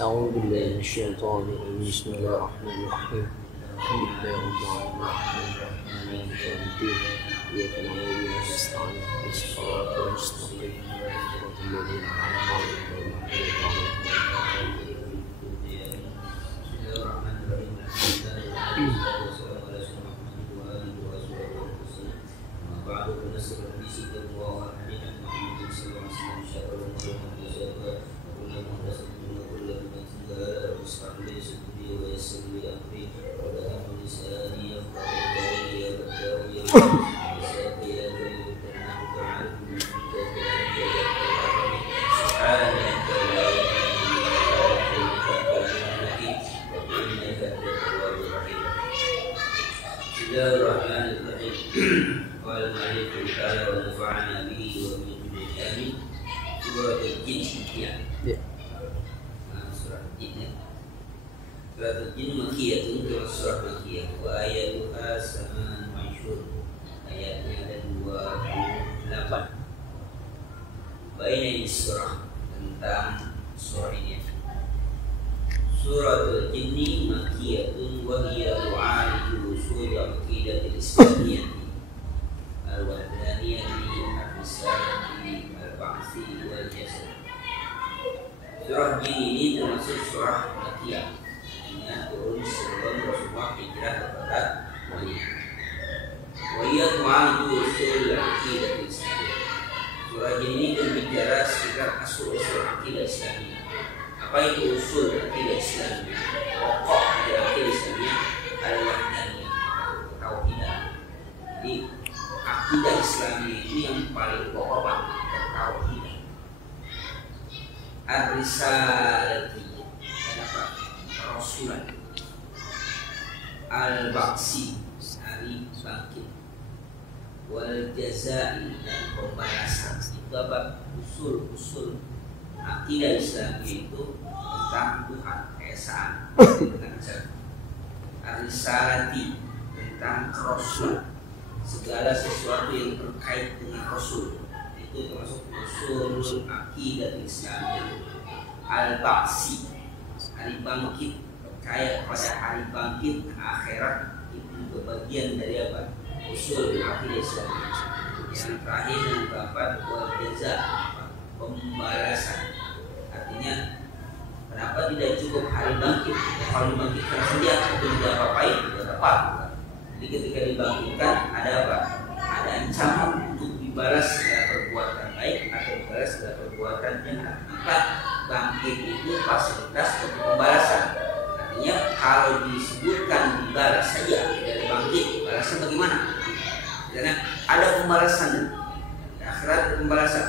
أعوذ بالله من الشيطان الرجيم بسم الله الرحمن الرحيم الحمد لله رب العالمين مالك يوم الدين إياك نعبد وإياك نستعين اهدنا الصراط المستقيم صراط الذين أنعمت عليهم غير Suratul Jin Makkiyah itu surah Makkiyah wa ayatuha saman masyhur, ayatnya ada 28. Baina surah tentang surah ini. Suratul Jin Makkiyatun wa hiya tu'alidu usul aqidatil islamiyyah al-wahdaniyah al-risalati al-ba'thi wal jasad. Surah Jin ini termasuk surah Makkiyah, turun sebelum Rasulullah hijrah kepada Madinah. Wa hiya tu'alidu usul aqidatil islamiyyah. Surah Jin ini berbicara sekitar usul aqidah Islamiyah. Apa itu usul aqidah Islamiyah? Pokok dari aqidah Islamiyah al-wahdaniyah, tauhidah. Jadi aqidah Islamiyah itu yang paling pokok tauhidah. Ar-risalati, Rasulan, al-ba'si, hari bangkit, wal jazai, dan pembalasan. Itu apa? Usul akidah Islam itu tentang Tuhan, keesaan, ar-risalati, tentang Rasul, segala sesuatu yang terkait dengan Rasul itu termasuk usul akidah Islam. Al-ba'si, hari bangkit, percaya pada hari bangkit akhirat, itu juga bagian dari apa? Usul akidah Islam. Yang terakhir yang keempat, wal jaza, pembalasan. Artinya kenapa tidak cukup hari bangkit? Kalau dibangkitkan saja itu tidak apa-apain, tidak apa. Jadi ketika dibangkitkan ada apa? Ada ancaman untuk dibalas segala perbuatan baik atau dibalas segala perbuatan jahat. Maka bangkit itu fasilitas untuk pembalasan. Artinya kalau disebutkan dibalas saja dari bangkit, balasnya bagaimana? Karena ada pembalasan di akhirat, pembalasan,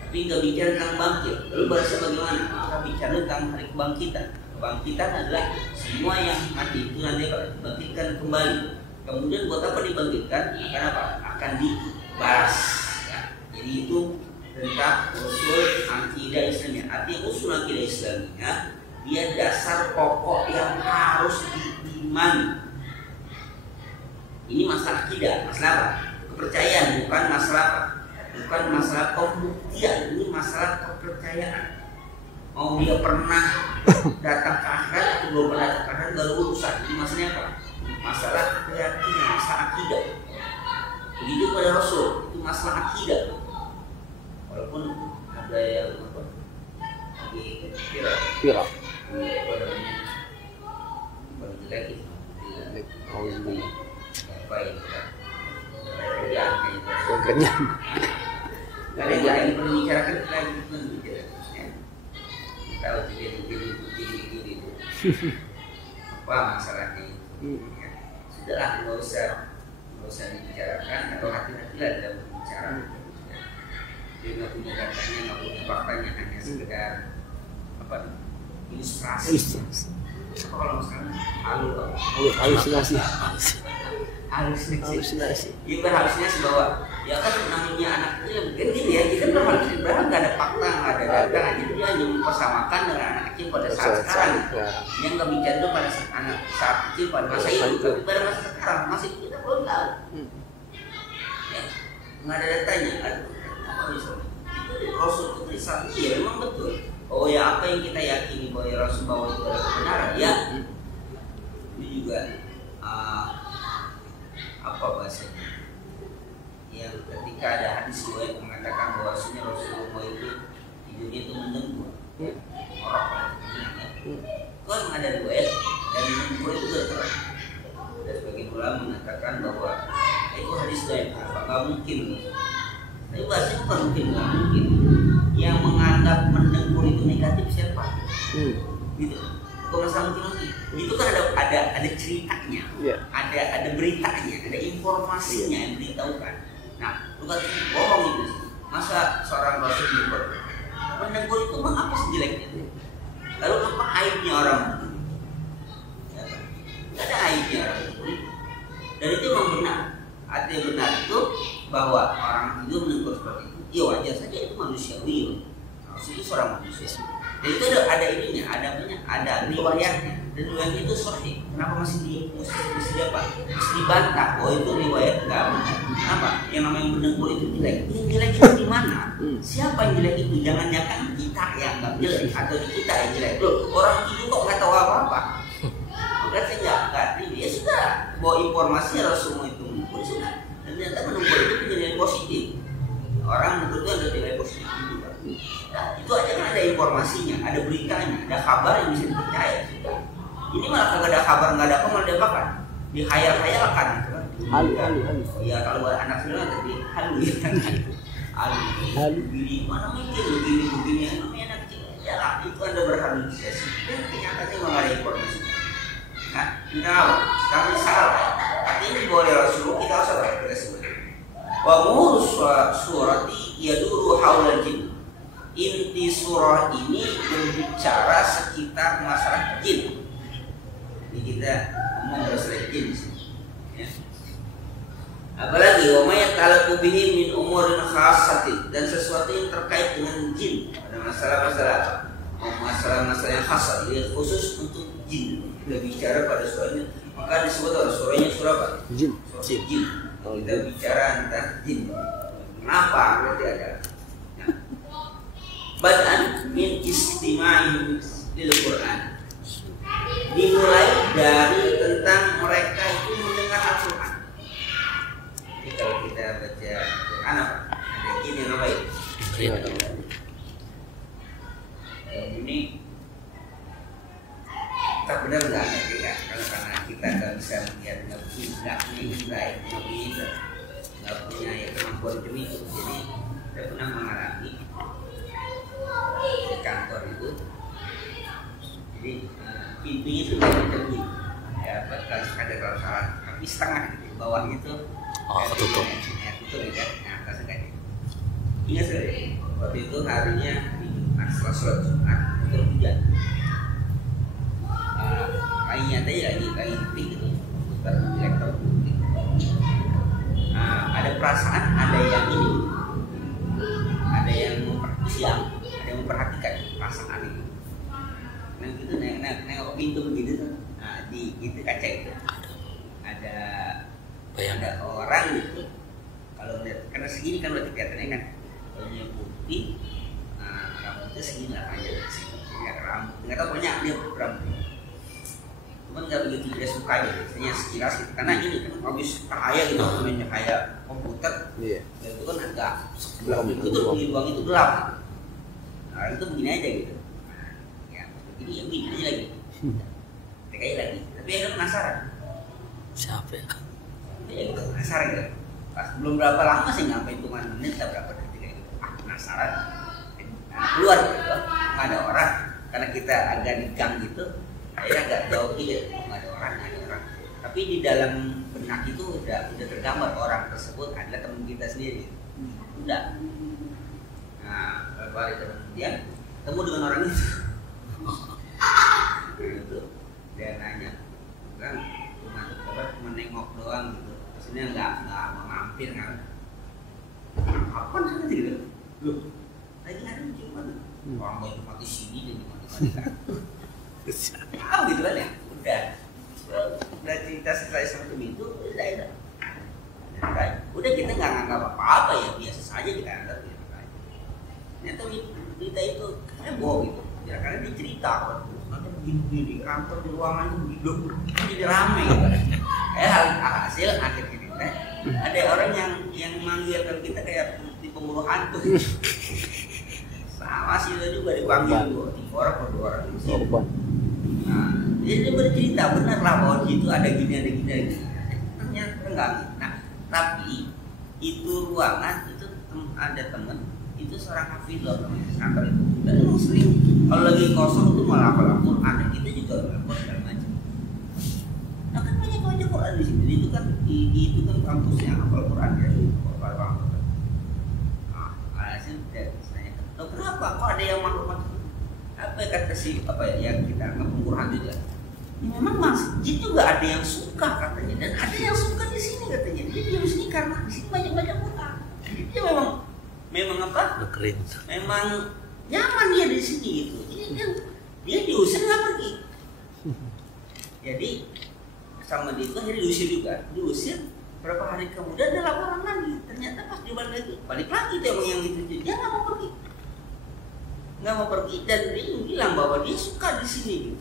tapi nggak bicara tentang bangkit. Lalu balasnya bagaimana? Maka bicara tentang hari kebangkitan. Kebangkitan adalah semua yang mati itu nanti dibangkitkan kembali. Kemudian buat apa dibangkitkan? Akan apa? Akan dibalas. Ya. Jadi itu tentang usul akidah Islamiyah. Artinya usul akidah Islamiyah dia dasar pokok yang harus diimani. Ini masalah akidah, masalah apa? Kepercayaan, bukan masalah apa? Bukan masalah pembuktian, ini masalah kepercayaan. Mau dia pernah datang ke akhirat atau belum pernah datang ke akhirat baru urusan. Ini masalahnya apa? Masalah keyakinan, masalah akidah. Begitu pada Rasul, itu masalah akidah. Walaupun ada yang apa? Lagi kira. Paling jelek itu. Baik. Pokoknya Gak ada yang perlu dibicarakan lagi tahu jadi apa masalahnya itu. Sudahlah, nggak usah dibicarakan atau hati-hatilah dalam berbicara. Dia nggak punya datanya, nggak punya faktanya, hanya sekedar apa ilustrasi. Kalau sekarang halusinasi. Juga halusinasi bahwa ya kan namanya anak kecil kan gini ya, kita kan halusinasi, padahal nggak ada fakta, nggak ada data, jadi dia hanya mempersamakan dengan anak kecil pada saat sekarang. Yang nggak bicara itu pada anak saat kecil pada masa itu, tapi pada masa sekarang masih kita belum tahu. Ya, nggak ada datanya. Rasul itu Islam, iya memang betul. Oh ya, apa yang kita yakini bahwa ya Rasul bawa itu adalah kebenaran, ya itu juga apa bahasanya? Yang ketika ada hadis riwayat mengatakan bahwasanya Rasulullah itu hidupnya itu mendengkur, orang pada kepentingannya. Kan ada riwayat dan mendengkur itu berterang. Dan sebagian ulama mengatakan bahwa itu hadis dhaif, nggak mungkin. Tapi bahasanya bukan mungkin, nggak mungkin. Yang menganggap mendengkur itu negatif siapa? Gitu. Kok masalah mungkin? Itu kan ada ceritanya, ada beritanya, ada informasinya yang diberitahukan. Nah, bukan bohong itu. Masa seorang Rasul mendengkur itu mah apa sih jeleknya? Lalu apa aibnya orang? Ya, nggak ada aibnya orang itu. Dan itu memang benar. Arti yang benar itu bahwa orang itu mendengkur seperti itu. Ya wajar saja, itu manusiawi. Rasul itu seorang manusia. Dan itu ada ininya, ada riwayatnya. Dan riwayatnya itu sahih. Kenapa masih dibantah? Oh itu riwayat nggak benar. Kenapa? Yang namanya mendengkur itu jelek. Yang jelek itu di mana? Siapa yang jelek itu? Jangan-jangan kita yang nggak jelek atau kita yang jelek. Loh, orang itu kok nggak tahu apa-apa. Berarti nggak ini. Ya sudah, bawa informasi Rasulullah itu mendengkur sudah. Dan ternyata mendengkur itu penilaian positif. Orang mendengkur itu ada nilai positif juga. Nah, itu aja kan ada informasinya, ada beritanya, ada kabar yang bisa dipercaya. Sudah. Ini malah kagak ada kabar, nggak ada apa, malah diapakan? Dihayal-hayalkan gitu kan. Halu. Ya kalau anak film tadi halu ya kan. Halu. Begini, mana mikir begini, namanya anak kecil. Ya lah, itu Anda berhalusinasi. Dan kenyataannya memang ada informasi. Nah, kami salah. Artinya boleh Rasulullah kita usah kita sebut. Wa murus surati yaduru haulal jin. Inti surah ini berbicara sekitar masalah jin. Ini kita ngomong masalah jin ya. Apalagi wa may yata'allaqu bihi min umurin khassatin, dan sesuatu yang terkait dengan jin. Ada masalah-masalah yang khas, yang khusus untuk jin. Kita bicara pada surah ini, maka disebut surahnya surah apa? Jin. Surah jin. Kita bicara tentang jin. Kenapa? Berarti ada bad'an min istima'ihim lil Qur'an. Dimulai dari tentang mereka itu mendengar Al-Qur'an. Jadi kalau kita baca Al-Qur'an apa? Ada jin yang apa itu? Ini tak benar nggak ngerti ya? Karena kita nggak bisa melihat, nggak punya ya kemampuan itu. Jadi saya pernah mengalami di kantor itu, jadi pintunya itu terkunci, ya kalau salah, tapi setengah gitu, bawahnya itu tutup gitu, nah kasih kayak gitu. Ingat sekali, waktu itu harinya di Jumat, setelah sholat Jumat itu hujan, lainnya tadi lagi nyeting gitu, putar direktor putih. Ada perasaan, ada yang ini, ada yang memperhatikan perasaan itu. Nah gitu nengok pintu begitu tuh, nah di gitu kaca itu ada orang gitu. Kalau lihat karena segini kan udah kelihatannya kan, bajunya putih, rambutnya segini lah panjang sih, rambut nggak tahu banyak dia rambut. Cuman nggak begitu dia suka ya, biasanya sekilas gitu. Karena ini kan habis cahaya gitu, namanya cahaya komputer, itu kan agak gelap itu tuh di ruang itu gelap. Nah, itu begini aja gitu. Ya, begini ya begini aja lagi. Kayak lagi. Tapi ada penasaran. Siapa ya? Ya gitu, penasaran gitu. Pas belum berapa lama sih nyampe hitungan menit atau berapa detik gitu. Penasaran. Keluar gitu. Nggak ada orang. Karena kita agak di gang gitu. Akhirnya agak jauh gitu. Nggak ada orang. Tapi di dalam benak itu udah tergambar orang tersebut adalah teman kita sendiri. Udah. Nah, beberapa hari kemudian ketemu dengan orang itu. Itu dia nanya, kan cuma nengok doang gitu. Maksudnya nggak mau mampir kan? Apa sih gitu? Loh, lagi ada cuma orang mau cuma di sini dan cuma di sana. Tahu gitu kan ya? Udah cerita setelah itu udah. Udah kita nggak nganggap apa-apa ya, biasa saja kita anggap. Ternyata berita itu kayak tembok gitu. Ya karena dia cerita, nanti begini di kantor di ruangan itu jadi rame. Hasil akhir ini ada orang yang manggilkan kita kayak di pemburu hantu. Sama sih juga dipanggil 3 orang atau 2 orang. Nah, dia bercerita benar lah bahwa itu ada gini. Ternyata enggak. Nah, tapi itu ruangan itu ada teman itu seorang hafidhah kantor itu. Dan memang sering kalau lagi kosong itu malah hafal Quran. Kita juga hafal segala macam. Nah kan banyak baca Quran di sini. Itu kan kampusnya hafal Quran ya. Hafal banget. Nah, alasan saya tahu kenapa kok ada yang maklumat apa kata si yang kita anggap pengurahan juga. Ya, memang masjid juga ada yang suka katanya dan ada yang suka di sini katanya. Dia di sini karena di sini banyak baca Quran. Jadi dia memang apa? Memang nyaman dia di sini gitu. Jadi dia diusir nggak pergi. Jadi sama dia itu akhirnya diusir berapa hari kemudian ada laporan lagi. Ternyata pas dia balik lagi dia yang itu dia nggak mau pergi dan dia bilang bahwa dia suka di sini gitu.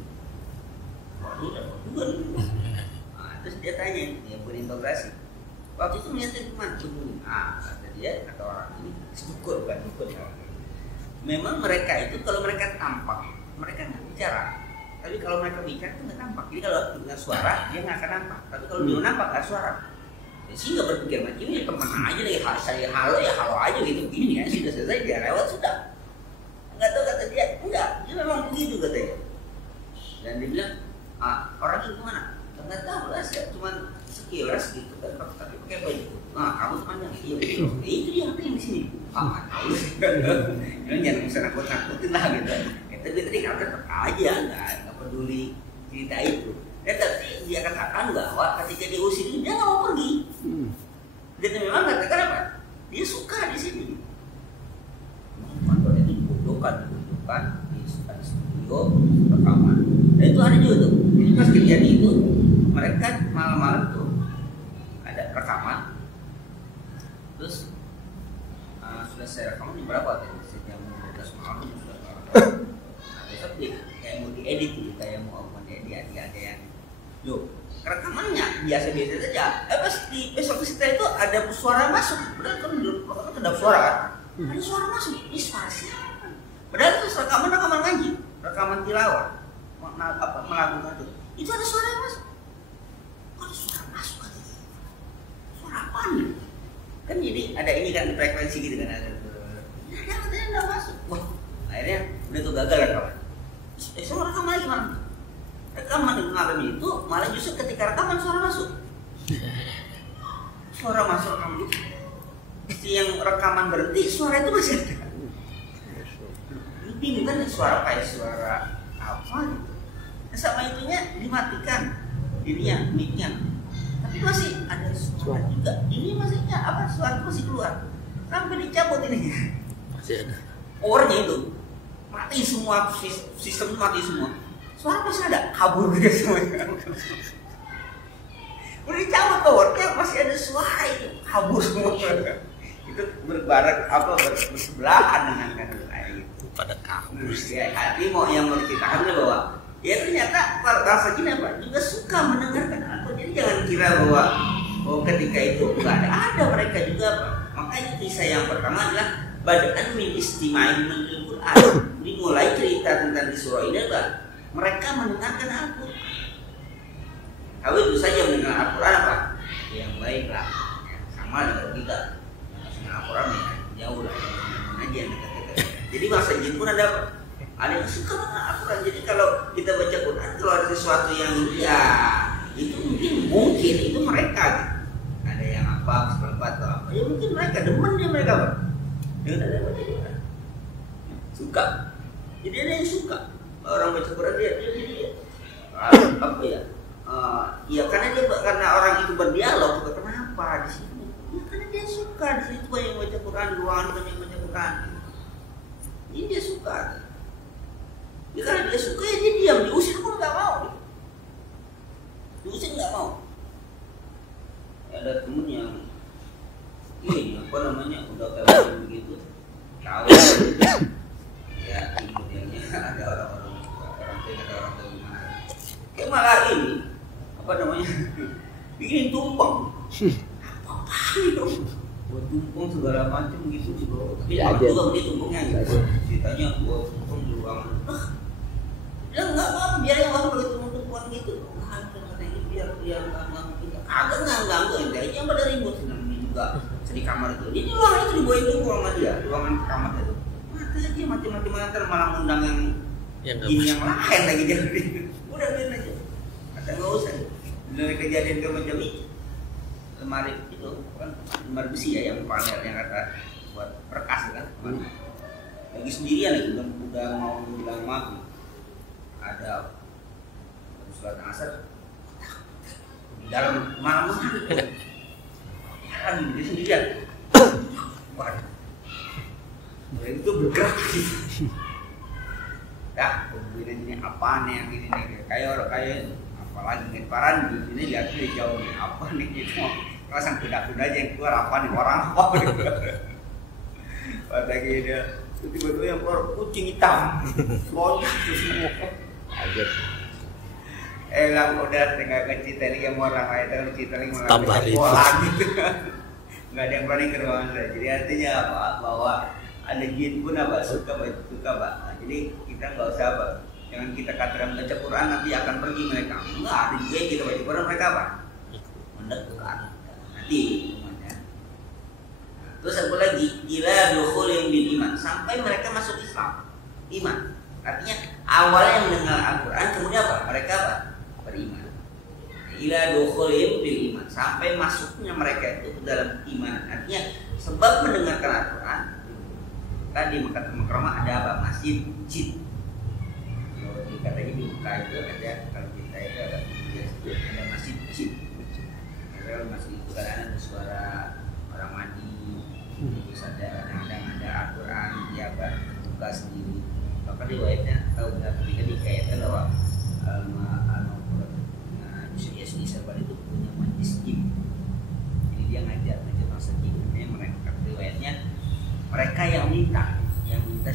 Terus dia tanya, dia berintegrasi. Waktu itu melihatnya gimana? Kata dia, kata orang ini dukun. Memang mereka itu kalau mereka tampak, mereka nggak bicara. Tapi kalau mereka bicara itu nggak tampak. Jadi kalau dengan suara dia nggak akan nampak. Tapi kalau dia nampak nggak suara. Ya sih nggak berpikir macam ini teman aja lagi saya halo aja gitu. Gini ya sudah selesai dia lewat sudah. Nggak tahu kata dia enggak. Dia memang begitu katanya. Dan dia bilang orang itu kemana? Nggak tahu lah, saya cuma sekilas gitu kan, tapi pakai baju. Kamu temannya? Iya betul. Itu dia yang di sini. Nggak tahu sih. Jangan bisa nakut-nakutin lah gitu. Tapi tadi kan tetap aja nggak peduli cerita itu. Tapi dia katakan bahwa ketika diusir dia nggak mau pergi. Dan memang katakan apa? Dia suka di sini. Manfaatnya itu dibutuhkan di studio rekaman. Dan itu ada juga tuh. Jadi pas kejadian itu mereka malam-malam tuh ada rekaman. Terus sudah saya rekaman di berapa tadi? Sejam 12 malam sudah rekaman. Nah besok kayak mau diedit gitu, kayak mau dia ada yang rekamannya biasa-biasa saja. Pas di besok setelah itu ada suara masuk. Padahal kan ada suara kan? Ada suara masuk. Ini suara siapa? Padahal itu rekaman ngaji, rekaman tilawah. Melakukan itu ada suara yang masuk. Kok ada suara masuk kan? Suara apa nih? Kan jadi ada ini kan frekuensi gitu kan ada. Dia katanya nggak masuk. Wah, akhirnya udah tuh gagal rekaman. Semua rekaman lagi malam. Rekaman di malam itu malah justru ketika rekaman suara masuk. Suara masuk rekaman itu. Si yang rekaman berhenti suara itu masih ada. Ini bingung kan suara kayak suara apa gitu. Sama itunya dimatikan ininya mic-nya. Tapi masih ada suara juga. Ini maksudnya apa? Suara itu masih keluar. Sampai dicabut ini. Masih ada. Powernya itu mati semua, sistem mati semua. Suara masih ada, kabur dia semuanya. Udah dicabut powernya masih ada suara itu, kabur semua. Itu berbarak bersebelahan dengan kayak gitu. Pada kabur. Ya, hati mau yang mau diceritakan bahwa ya ternyata rasa gini apa juga suka mendengarkan aku. Jadi jangan kira bahwa ketika itu enggak ada mereka juga apa. Makanya kisah yang pertama adalah badaan min istima'i min Al-Qur'an. Dimulai cerita tentang di surah ini adalah mereka mendengarkan Al-Qur'an. Kalau itu saja mendengar Al-Qur'an apa? Yang baik lah. Sama dengan kita. Mendengar Al-Qur'an ya jauh lah. Aja dekat-dekat. Jadi bahasa jin pun ada yang suka dengan Al-Quran. Jadi kalau kita baca Quran, kalau ada sesuatu yang ya itu mungkin itu mereka. Ada yang apa seperempat atau apa? Ya mungkin mereka demen dia mereka apa? Dengan ada mereka suka. Jadi ada yang suka orang baca Quran dia apa ya? Ya karena orang itu berdialog. Kenapa di sini? Ya karena dia suka di situ yang baca Quran, ruangan banyak baca Quran. Ini dia suka. Ya karena dia suka ya dia diam, diusir pun nggak mau. Diusir nggak mau. Ada temen yang ini apa namanya udah kayak begitu, tahu ya modelnya begini tumpeng. Apa itu? Buat tumpeng segala macam gitu juga. Tapi ada juga beli tumpengnya gitu. Ceritanya buat tumpeng di ruangan. Ya enggak apa-apa, biar yang orang beli tumpeng gitu. Katanya biar enggak kita. Agak enggak intinya apa dari ribut namanya juga di kamar itu. Ini ruangan itu dibawain tuh ruangan dia, ruangan kamar itu. Mata dia mati-mati ntar malah ngundang yang lain lagi jadi. Udah biarin aja. Kata enggak usah. Dari kejadian macam itu. Lemari itu kan lemari besi ya yang panel yang kata buat perkas kan. Lagi sendirian lagi udah mau bilang maghrib. Ada sholat asar di dalam malam lagi dia sendirian. Waduh. Mereka itu bergerak gitu. Dah, kemudian ini apaan yang ini nih? Kayak apalagi ngeparan di sini lihat dari jauh nih apa nih gitu. Rasang kuda-kuda aja yang keluar apa nih orang apa gitu. Pada dia tiba-tiba yang keluar kucing hitam. Loncat semua. Kaget. Lang udah tinggal cerita lagi sama orang lain, kalau cerita lagi tambah gitu. Nggak ada yang berani ke ruangan saya. Jadi artinya apa? Bahwa ada jin pun apa suka pak. Nah, jadi kita nggak usah apa. Jangan kita katakan baca Quran nanti akan pergi mereka. Enggak, ada juga yang kita baca Quran mereka apa? Mendekat. Nanti namanya. Terus apa lagi? Ila dukhulihim bil iman, sampai mereka masuk Islam. Iman. Artinya awalnya mendengar Al-Quran, kemudian apa? Mereka apa? Beriman. Ila dukhulihim bil iman, sampai masuknya mereka itu ke dalam iman. Artinya sebab mendengarkan Al-Quran, tadi Mekah Mukarramah ada apa? Masjid jin. Katanya di Mekah itu ada, kalau kita itu ada masjid jin. Kalau masjid itu kadang ada suara orang mandi, terus ada Al-Quran, dia buka sendiri. Maka riwayatnya tahu ketika dikaitkan bahwa Yusuf Sabar itu punya majlis jin. Jadi dia ngajar masa jin. Mereka riwayatnya mereka yang minta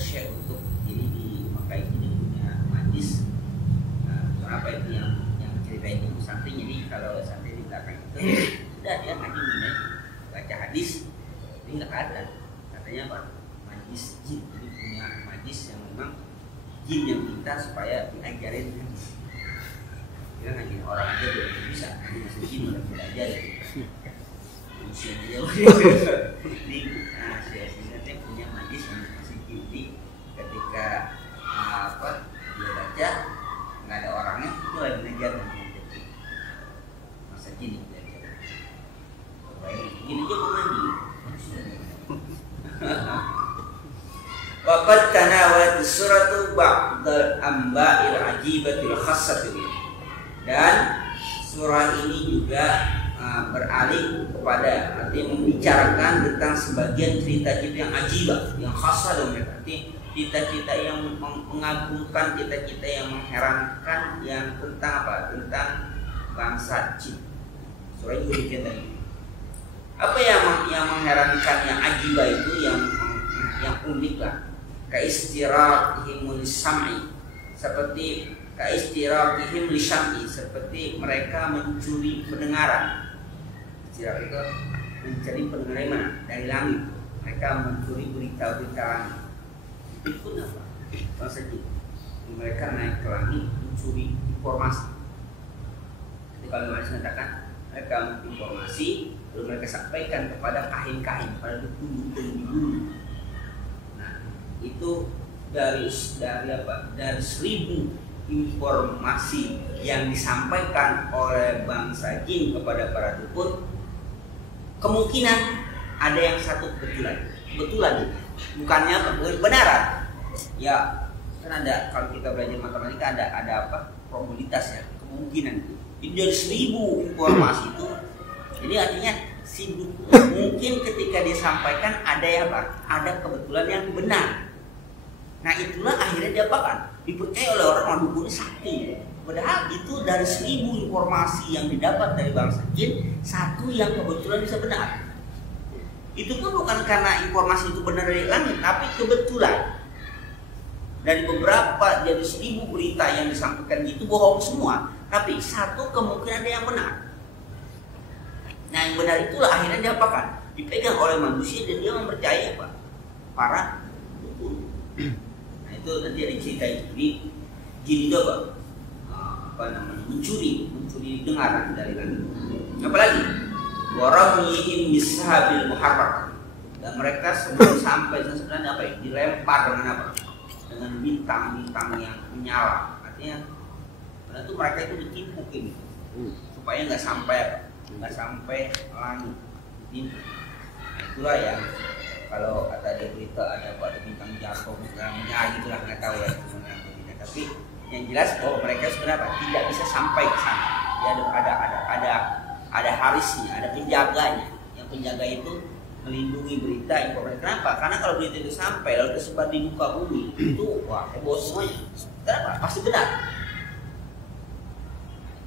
syekh untuk jadi di Mekah itu dia punya majlis. Kenapa itu yang cerita itu santri, jadi kalau santri di belakang itu sudah dia ngaji baca hadis, tapi nggak ada katanya apa majlis jin. Jadi punya majlis yang memang jin yang minta supaya diajarin. Dia ngajarin orang aja belum bisa, ini masih jin udah belajar gitu. Usia dia ini, saya punya majlis yang masih jin. Jadi ketika dia baca nggak ada orangnya, itu lagi ngajar masa jin belajar. Gini aja kok mandi. Waqad tanawalat suratu ba'dal amba'il ajibatil khassati. Dan surah ini juga beralih kepada artinya membicarakan tentang sebagian cerita-cerita yang ajibah, yang khassa dan berarti cerita-cerita yang mengagumkan, cerita-cerita yang mengherankan, yang tentang apa? Tentang bangsa jin. Surah ini demikian tadi. Apa yang mengherankan, yang ajibah itu yang unik lah. Kaistiraqihim lisam'i, seperti kaistiraqihim lisam'i, seperti mereka mencuri pendengaran. Istiraq itu mencari pendengaran mana? Dari langit. Mereka mencuri berita-berita langit. Itu pun apa? Maksudnya mereka naik ke langit mencuri informasi. Jadi kalau mereka mengatakan mereka informasi, lalu mereka sampaikan kepada kahin-kahin, pada dukun-dukun di bumi. Itu dari 1000 informasi yang disampaikan oleh bangsa jin kepada para dukun, kemungkinan ada yang satu kebetulan bukannya kebenaran ya, kan ada kalau kita belajar matematika ada apa probabilitas ya, kemungkinan itu dari 1000 informasi itu. Jadi artinya mungkin ketika disampaikan ada kebetulan yang benar. Nah itulah akhirnya dia dipercaya oleh orang dukun sakti. Padahal itu dari 1000 informasi yang didapat dari bangsa jin, satu yang kebetulan bisa benar. Itu pun bukan karena informasi itu benar dari langit, tapi kebetulan. Dari beberapa jadi 1000 berita yang disampaikan itu bohong semua, tapi satu kemungkinan ada yang benar. Nah yang benar itulah akhirnya diapakan? Dipegang oleh manusia dan dia mempercayai apa? Para dukun. Nah itu nanti ada cerita itu. Jadi jin itu apa namanya? Mencuri dengaran dari langit. Apalagi waramihim bishabil muharrak. Dan mereka sebelum sampai sebenarnya apa ya? Dilempar dengan apa? Dengan bintang-bintang yang menyala. Artinya karena itu mereka itu ditimpukin supaya nggak sampai langit. Nah, itulah yang kalau kata dia berita ada bintang jatuh misalnya gitulah, nggak tahu ya sebenarnya. Tapi yang jelas bahwa mereka sebenarnya tidak bisa sampai ke sana. Ya, ada harisnya, ada penjaganya. Yang penjaga itu melindungi berita informasi. Kenapa? Karena kalau berita itu sampai lalu tersebar di muka bumi itu wah heboh semuanya. Kenapa? Pasti benar.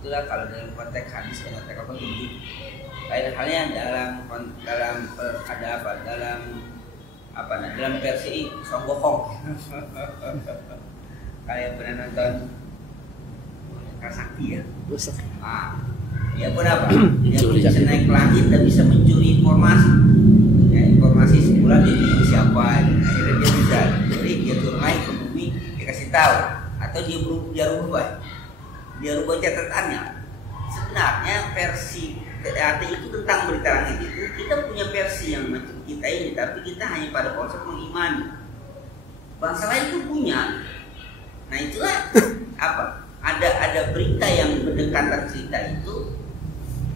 Itulah kalau dalam konteks hadis dan konteks apa begitu. Lain halnya dalam versi Song Gokong. Kalian pernah nonton Sakti ya? Dia pun apa? Dia bisa naik ke langit dan bisa mencuri informasi. Ya, informasi sebulan dia punya siapa? Akhirnya dia bisa curi, dia turun naik ke bumi, dia kasih tahu. Atau dia rubah catatannya. Sebenarnya versi arti itu tentang berita langit itu kita punya versi yang macam kita ini, tapi kita hanya pada konsep mengimani. Bangsa lain pun punya. Nah itulah apa? Ada berita yang berdekatan cerita itu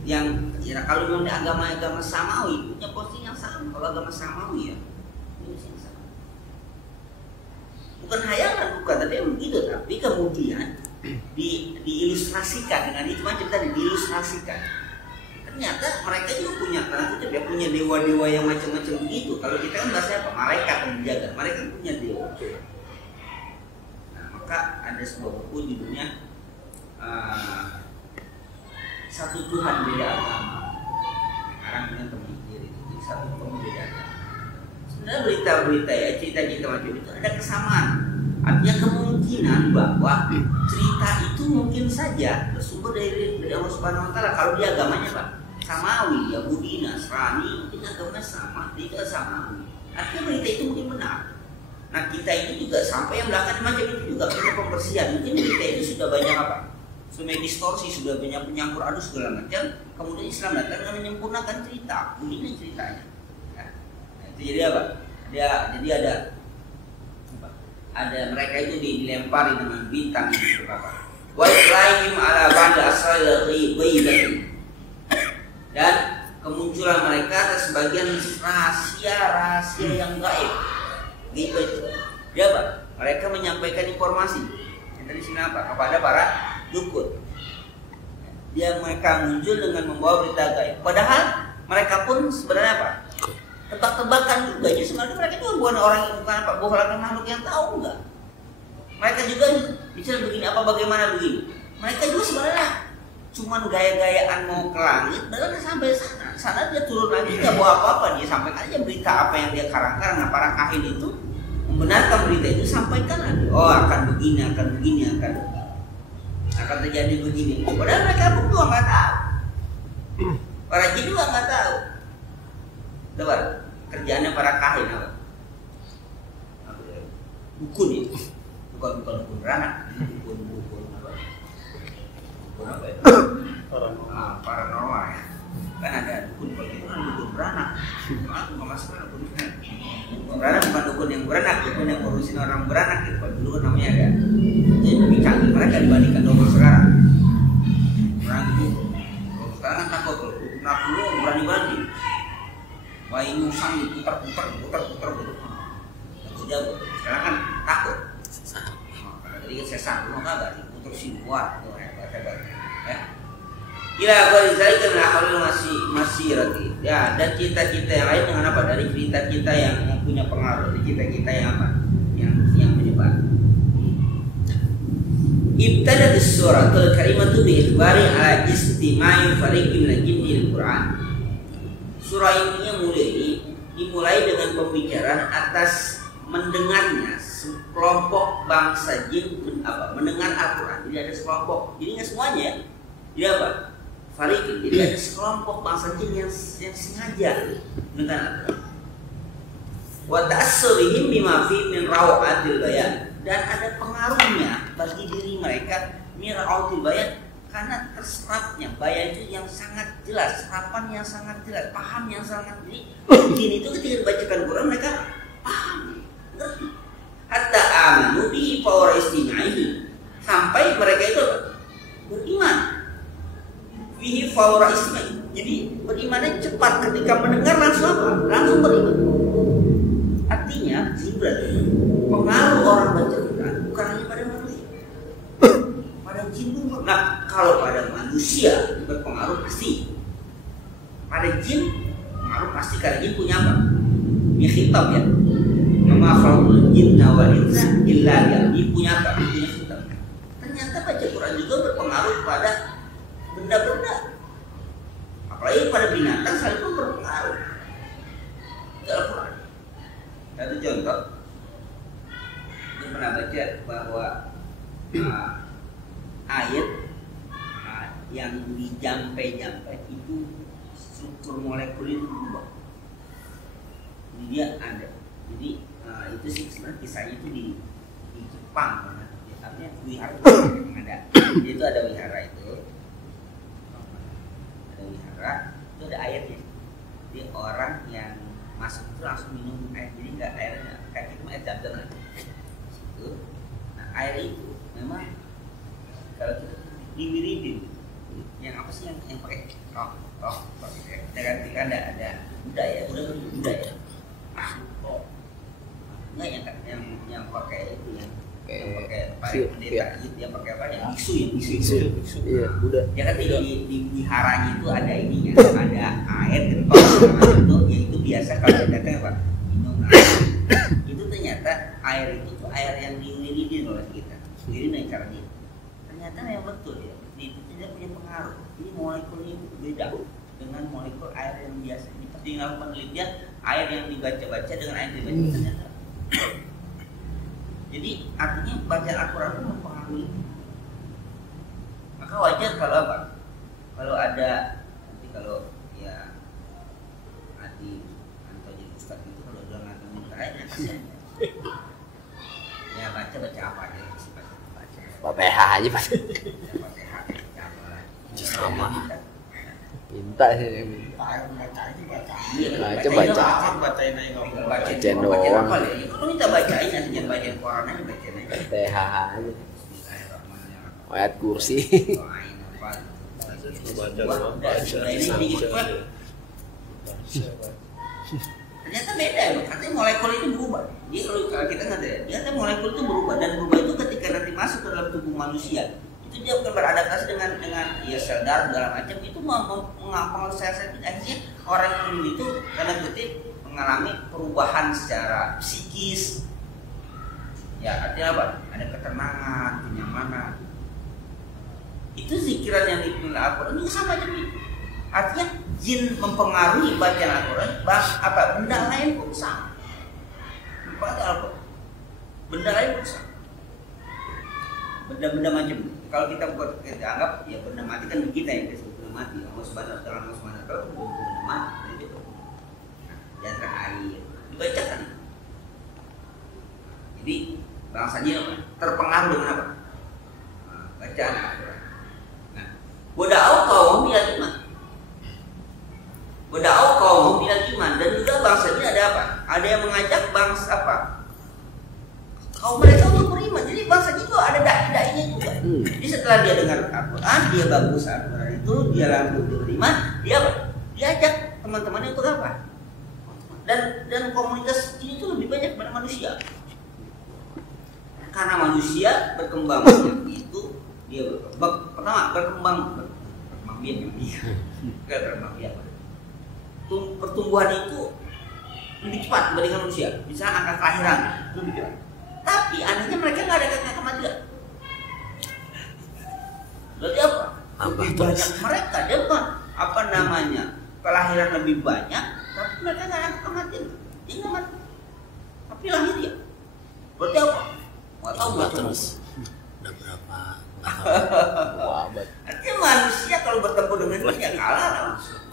yang ya, kalau memang agama Samawi punya posting yang sama. Kalau agama Samawi ya posting yang sama. Bukan hayalan, bukan, tapi begitu. Tapi kemudian diilustrasikan dengan itu macam tadi, diilustrasikan. Ternyata mereka juga punya, karena kita dia punya dewa-dewa yang macam-macam begitu. Kalau kita kan bahasanya apa? Malaikat yang menjaga. Mereka punya dewa. Nah, maka ada sebuah buku judulnya Satu Tuhan Beda Agama. Sekarang dengan teman sendiri itu satu Tuhan beda agama. Sebenarnya berita-berita ya, cerita-cerita macam itu ada kesamaan. Artinya kemungkinan bahwa cerita itu mungkin saja bersumber dari Allah Subhanahu Wa Taala. Kalau dia agamanya Pak Samawi, Yahudi, Nasrani, mungkin agamanya sama, dia Samawi. Artinya berita itu mungkin benar. Nah kita ini juga sampai yang belakang macam itu juga perlu pembersihan. Mungkin berita itu sudah banyak apa? Sudah distorsi, sudah banyak penyampur aduk segala macam. Kemudian Islam datang dengan menyempurnakan cerita, begini ceritanya. Nah, itu jadi apa? Jadi ada mereka itu dilempari dengan bintang yang berbakar. Wa ilaihim ala ba'da asal ghaibati. Dan kemunculan mereka atas sebagian rahasia yang gaib. Gitu itu. Dia apa? Mereka menyampaikan informasi. Yang tadi sini apa? Kepada para dukun. Mereka muncul dengan membawa berita gaib. Padahal mereka pun sebenarnya apa? Tebak-tebakan juga. Jadi sebenarnya mereka juga bukan orang yang bukan makhluk yang tahu enggak. Mereka juga bicara begini apa bagaimana begini. Mereka juga sebenarnya cuman gaya-gayaan mau ke langit, padahal sampai sana dia turun lagi nggak bawa apa-apa, dia sampaikan aja berita apa yang dia karang-karang. Nah para kahin itu membenarkan berita itu, sampaikan lagi. Oh akan begini, akan terjadi begini. Padahal mereka pun juga nggak tahu. Para jin juga nggak tahu. Coba kerjaannya para kahin apa? Dukun itu, bukan dukun beranak, dukun apa? Dukun apa itu? Paranormal ya. Kan ada dukun, kalau itu kan dukun beranak. Aku nggak masuk kan dukun beranak. Dukun beranak bukan dukun yang beranak, dukun yang ngurusin orang beranak gitu. Kalau dulu kan namanya ada. Jadi lebih canggih mereka dibandingkan dokter sekarang. Orang itu, kalau sekarang kan takut kalau dulu berani-berani. Bayi musang diputar-putar. Jago. Sekarang kan takut. Karena tadi kan sesat, mau kagak diputar si buat, hebat. Ya. Ila qalizalikan lahul masih rati. Ya, dan cita-cita yang lain dengan apa? Dari cerita kita yang punya pengaruh, dari cita-kita yang apa? Yang menyebar. Ibtada as-suratul karimatu bi ikhbari ala istima'i fariqin min jinil Qur'an. Surah ini dimulai dengan pembicaraan atas mendengarnya sekelompok bangsa jin mendengar Al-Quran. Jadi ada sekelompok, jadi nggak semuanya. Jadi apa? fariqin, jadi ada sekelompok bangsa jin yang sengaja dengan Al-Quran. Wa ta'assurihim bima fi min rawatil bayan, dan ada pengaruhnya bagi diri mereka min rawatil bayan, karena terserapnya bayan itu yang sangat jelas, serapan yang sangat jelas, paham yang sangat. Jadi jin itu ketika dibacakan Quran mereka paham, ngerti. Hatta amanu bi fawra istimaihi, sampai mereka itu beriman. Fihi fawra istimaihi, jadi berimannya cepat, ketika mendengar langsung apa? Langsung beriman. Artinya jin berarti pengaruh orang baca Quran bukan hanya pada manusia, pada jin pun. Nah, kalau pada manusia berpengaruh pasti, pada jin pengaruh pasti, karena jin punya apa? Dia khitab ya. Nama khalaqul jinna wal insa illa liya'budun, punya apa? Punya khitab. Ternyata baca Quran juga berpengaruh pada benda-benda, apalagi pada binatang sekalipun berpengaruh. Dalam Quran. Satu contoh, kita pernah baca bahwa air yang dijampe-jampe itu struktur molekul itu berubah. Jadi dia ada. Jadi itu sih sebenarnya kisahnya itu di Jepang, artinya wihara yang ada. Jadi itu ada wihara itu, itu ada airnya. Jadi orang yang masuk itu langsung minum air, jadi nggak airnya kayak itu air jam itu. Nah, air itu memang kalau kita diwiridin, yang apa sih yang pakai pakai kan ada budaya enggak yang pakai itu yang pakai pendeta gitu, yang pakai apa, yang biksu. Iya, udah. Ya kan di wiharanya itu ada ininya, ada air gentong itu, ya itu biasa kalau datang apa minum air. Itu ternyata air itu tuh air yang diwiridin oleh kita. Jadi nih caranya. Ternyata yang betul ya, itu tidak punya pengaruh. Jadi molekulnya itu beda dengan molekul air yang biasa. Di dalam penelitian air yang dibaca-baca dengan air yang dibaca ternyata. Jadi artinya bacaan Al-Quran itu mempengaruhi. Maka wajar kalau apa? Kalau ada nanti kalau ya Adi atau jadi ustaz itu kalau udah ngantongin ayatnya kasihan. Ya baca apa aja sih baca. PH aja Pak. Sama. Minta sih minta. Bacain doang. Kalau minta bacain aja, bacain Quran aja, bacain aja. PH aja. Ayat kursi. Ternyata beda ya, katanya molekul itu berubah. Jadi kalau kita nggak ada, ternyata molekul itu berubah, dan berubah itu ketika nanti masuk ke dalam tubuh manusia, itu dia bukan beradaptasi dengan ya sel darah segala macam, itu mengampang sel-sel akhirnya orang yang itu tanda kutip mengalami perubahan secara psikis. Ya artinya apa? Ada ketenangan, kenyamanan. Itu zikiran yang dipilih Al-Quran itu sama aja gitu. Artinya jin mempengaruhi bacaan Al-Quran, apa benda lain pun sama. Baca Al-Quran, benda lain pun sama. Benda-benda macam, kalau kita anggap ya benda mati kan kita yang disebut benda mati. Allah Subhanahu wa Ta'ala itu benda mati itu. Di antara air dibacakan. Jadi bangsanya terpengaruh dengan apa? Bacaan Al-Quran. Nah, wada'u qaumahum ilal iman. Wada'u qaumahum ilal iman, dan juga bangsanya ada apa? Ada yang mengajak bangsa apa? Kaum mereka untuk beriman. Jadi bangsanya itu ada dai-dainya juga. Jadi setelah dia dengar Al-Quran, dia bagus Al-Quran itu, dia langsung beriman, dia apa? Diajak teman-temannya untuk apa? Dan komunitas ini tuh lebih banyak pada manusia. Karena manusia berkembang itu dia berkembang biak. Pertumbuhan itu lebih cepat dibandingkan manusia. Misalnya angka kelahiran lebih cepat. Tapi anehnya mereka nggak ada angka kematian. Berarti apa? Lebih banyak mereka, dia bukan apa namanya kelahiran lebih banyak, tapi mereka nggak ada angka kematian. Dia nggak mati, tapi lahir ya. Berarti apa? Nggak tahu terus. Udah berapa? Artinya manusia kalau bertempur dengan jin ya kalah langsung.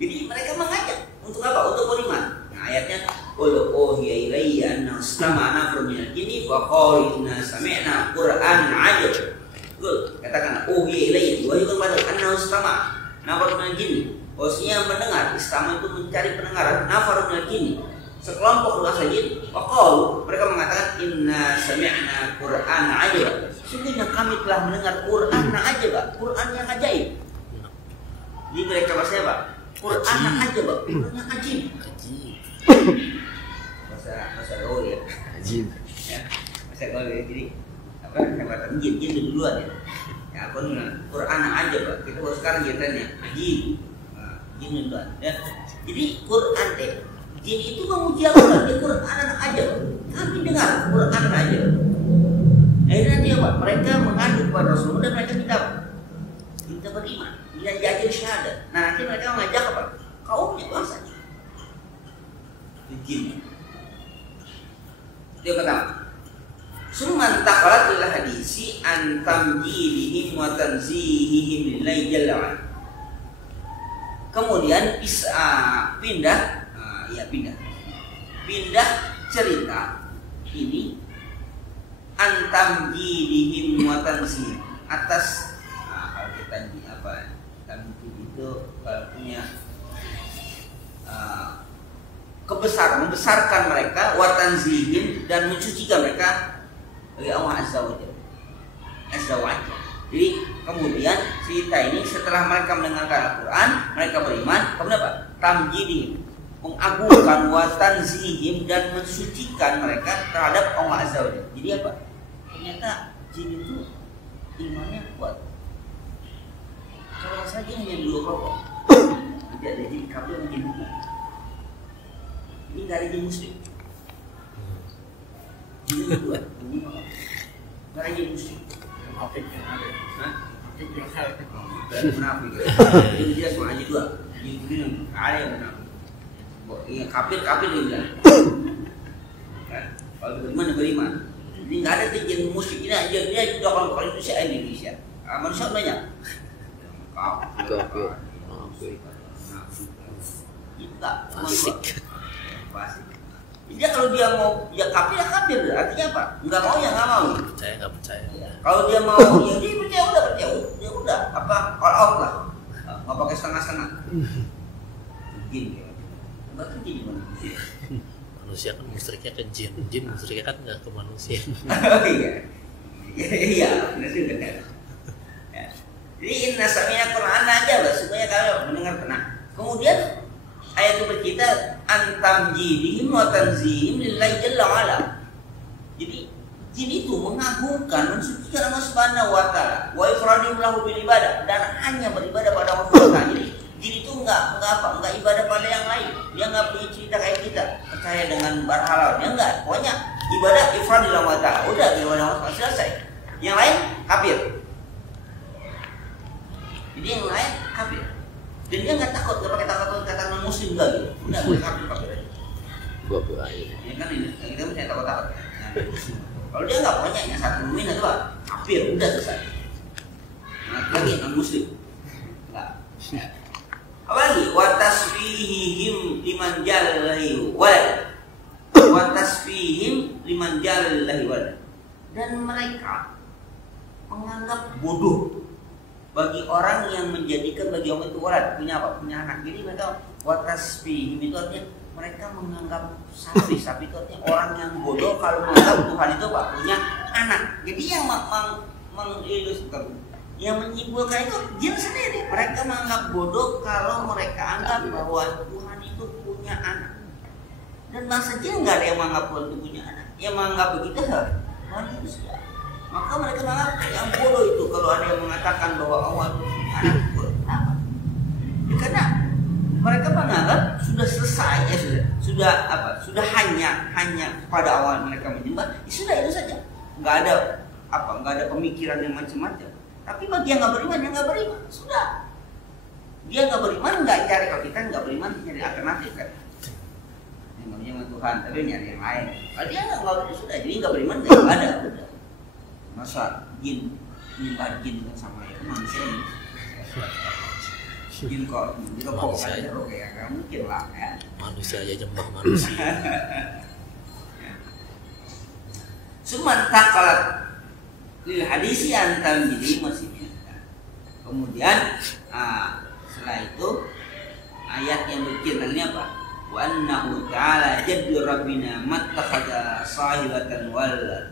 Jadi mereka mengajak untuk apa? Untuk beriman. Nah, ayatnya qul uhiya ilayya annahu istama'a nafarun minal jinni fa qalu inna sami'na qur'anan 'ajab. Katakan uhiya ilayya wahyu kepada annahu istama'a nafarun minal jinni. Maksudnya mendengar, istama itu mencari pendengaran, nafarun minal jinni, sekelompok bangsa jin. Waqalu, mereka mengatakan inna sami'na qur'anan 'ajab. Sungguhnya kami telah mendengar Qur'an ajab, Qur'an yang ajaib. Jadi mereka bahasanya apa? Qur'an ajab, Qur'an yang ajib. Bahasa gaul ya. Ajib. Ya, bahasa gaul ya. Jadi apa? Kata jin duluan ya. Ya, aku bilang Qur'an ajab. Kita sekarang jentranya ajib. Jin duluan. Ya. Jadi Qur'an deh. Jin itu memuji Allah, dia Qur'an ajab. Kami dengar Qur'an ajab. Akhirnya dia apa? Mereka mengadu kepada Rasulullah dan mereka minta beriman, minta jajil syahadat. Nah nanti mereka mengajak apa? Kaumnya bangsa jin. Dia pertama, summan taqalat ila hadisi an tamjidihim wa tanzihihim lillahi jalla wa ala. Kemudian pindah cerita ini antam jidihim wa tanzih atas kalau kita apa tamjid itu kalau punya membesarkan mereka wa tanzihim dan mensucikan mereka bagi Allah azza wa jalla. Jadi kemudian cerita ini setelah mereka mendengarkan Al-Quran, mereka beriman, kemudian apa? Tamjidihim, mengagungkan wa tanzihim dan mensucikan mereka terhadap Allah azza wa jalla. Jadi apa? Ternyata jin itu imannya kuat. Kalau saja hanya 2 kelompok, tidak ada jin kafir dan jin mukmin. Ini nggak ada jin muslim. Jin itu dua, nggak ada jin muslim. Munafik yang ada. Hah? Munafik yang ada. Dari munafik. Jadi dia cuma aja 2. Jin muslim ada yang munafik. Iya kafir dia bilang. Kalau beriman. Jadi nggak ada jin muslim ini aja dia sudah kalau Indonesia. Manusia banyak. Kafir. Enggak, fasik. Dia kalau dia mau ya kafir, artinya apa? Enggak mau ya enggak mau. Nggak percaya. Ya. Kalau dia mau ya dia percaya udah apa all out lah. Enggak pakai setengah-setengah. Jin ya. Bahkan jin manusia. Manusia kan musyriknya ke jin musyriknya kan nggak ke manusia. Iya, benar juga kan. Ya. Jadi inna sami'na Qur'an aja lah, semuanya kalian mendengar pernah. Kemudian ayat itu berkita antam jidihim wa tanzihim lillahi jalla wa ala. Jadi jin itu mengagungkan, mensucikan Allah Subhanahu wa taala, wa ifradihim lahu bil ibadah, dan hanya beribadah pada Allah Subhanahu. Jadi jin itu enggak ibadah pada yang lain. Dia enggak punya cerita kayak kita, percaya dengan berhala. Dia enggak. Pokoknya ibadah ifradillah wa taala. Udah ibadah Allah selesai. Yang lain kafir. Jadi yang lain kafir. Dan dia nggak takut, nggak pakai takut kata non muslim enggak gitu. Udah kafir aja. Gua aja. Ya kan ini kita mesti takut. Nah, kalau dia nggak punya yang satu mukmin atau apa? Kafir, udah selesai. Nah, lagi non muslim. Enggak. Apalagi wa tasbihihim liman jalallahi walad. Wa tasbihim liman jalallahi walad. Dan mereka menganggap bodoh bagi orang yang menjadikan bagi Allah itu walad, punya apa? Punya anak. Jadi mereka watasbihim itu artinya mereka menganggap sapi itu artinya orang yang bodoh kalau menganggap Tuhan itu apa? Punya anak. Jadi yang yang menyimpulkan itu jin sendiri. Mereka menganggap bodoh kalau mereka anggap bahwa Tuhan itu punya anak. Dan bangsa jin nggak ada yang menganggap Tuhan itu punya anak. Yang menganggap begitu manusia. Maka mereka menganggap yang bodoh itu kalau ada yang mengatakan bahwa Allah itu punya anak. Kenapa? Ya, karena mereka menganggap sudah selesai ya sudah hanya pada Allah mereka menyembah. Ya, sudah itu saja. Nggak ada pemikiran yang macam-macam. Tapi bagi yang nggak beriman, sudah. Dia nggak beriman nggak cari, kalau kita nggak beriman nyari alternatif kan. Yang namanya sama Tuhan, tapi nyari yang lain. Kalau dia nggak beriman sudah, jadi nggak beriman nggak ada. Udah. Masa jin menyembah jin kan sama ya manusia ini. Jin kok dirokok kan jeruk ya, nggak mungkin lah ya. Manusia aja nyembah manusia. Sementara kalau lil hadisi antam jadi masih biasa. Kemudian setelah itu ayat yang berkaitan apa? Wa annahu ta'ala jaddu rabbina mattakhadha sahibatan wala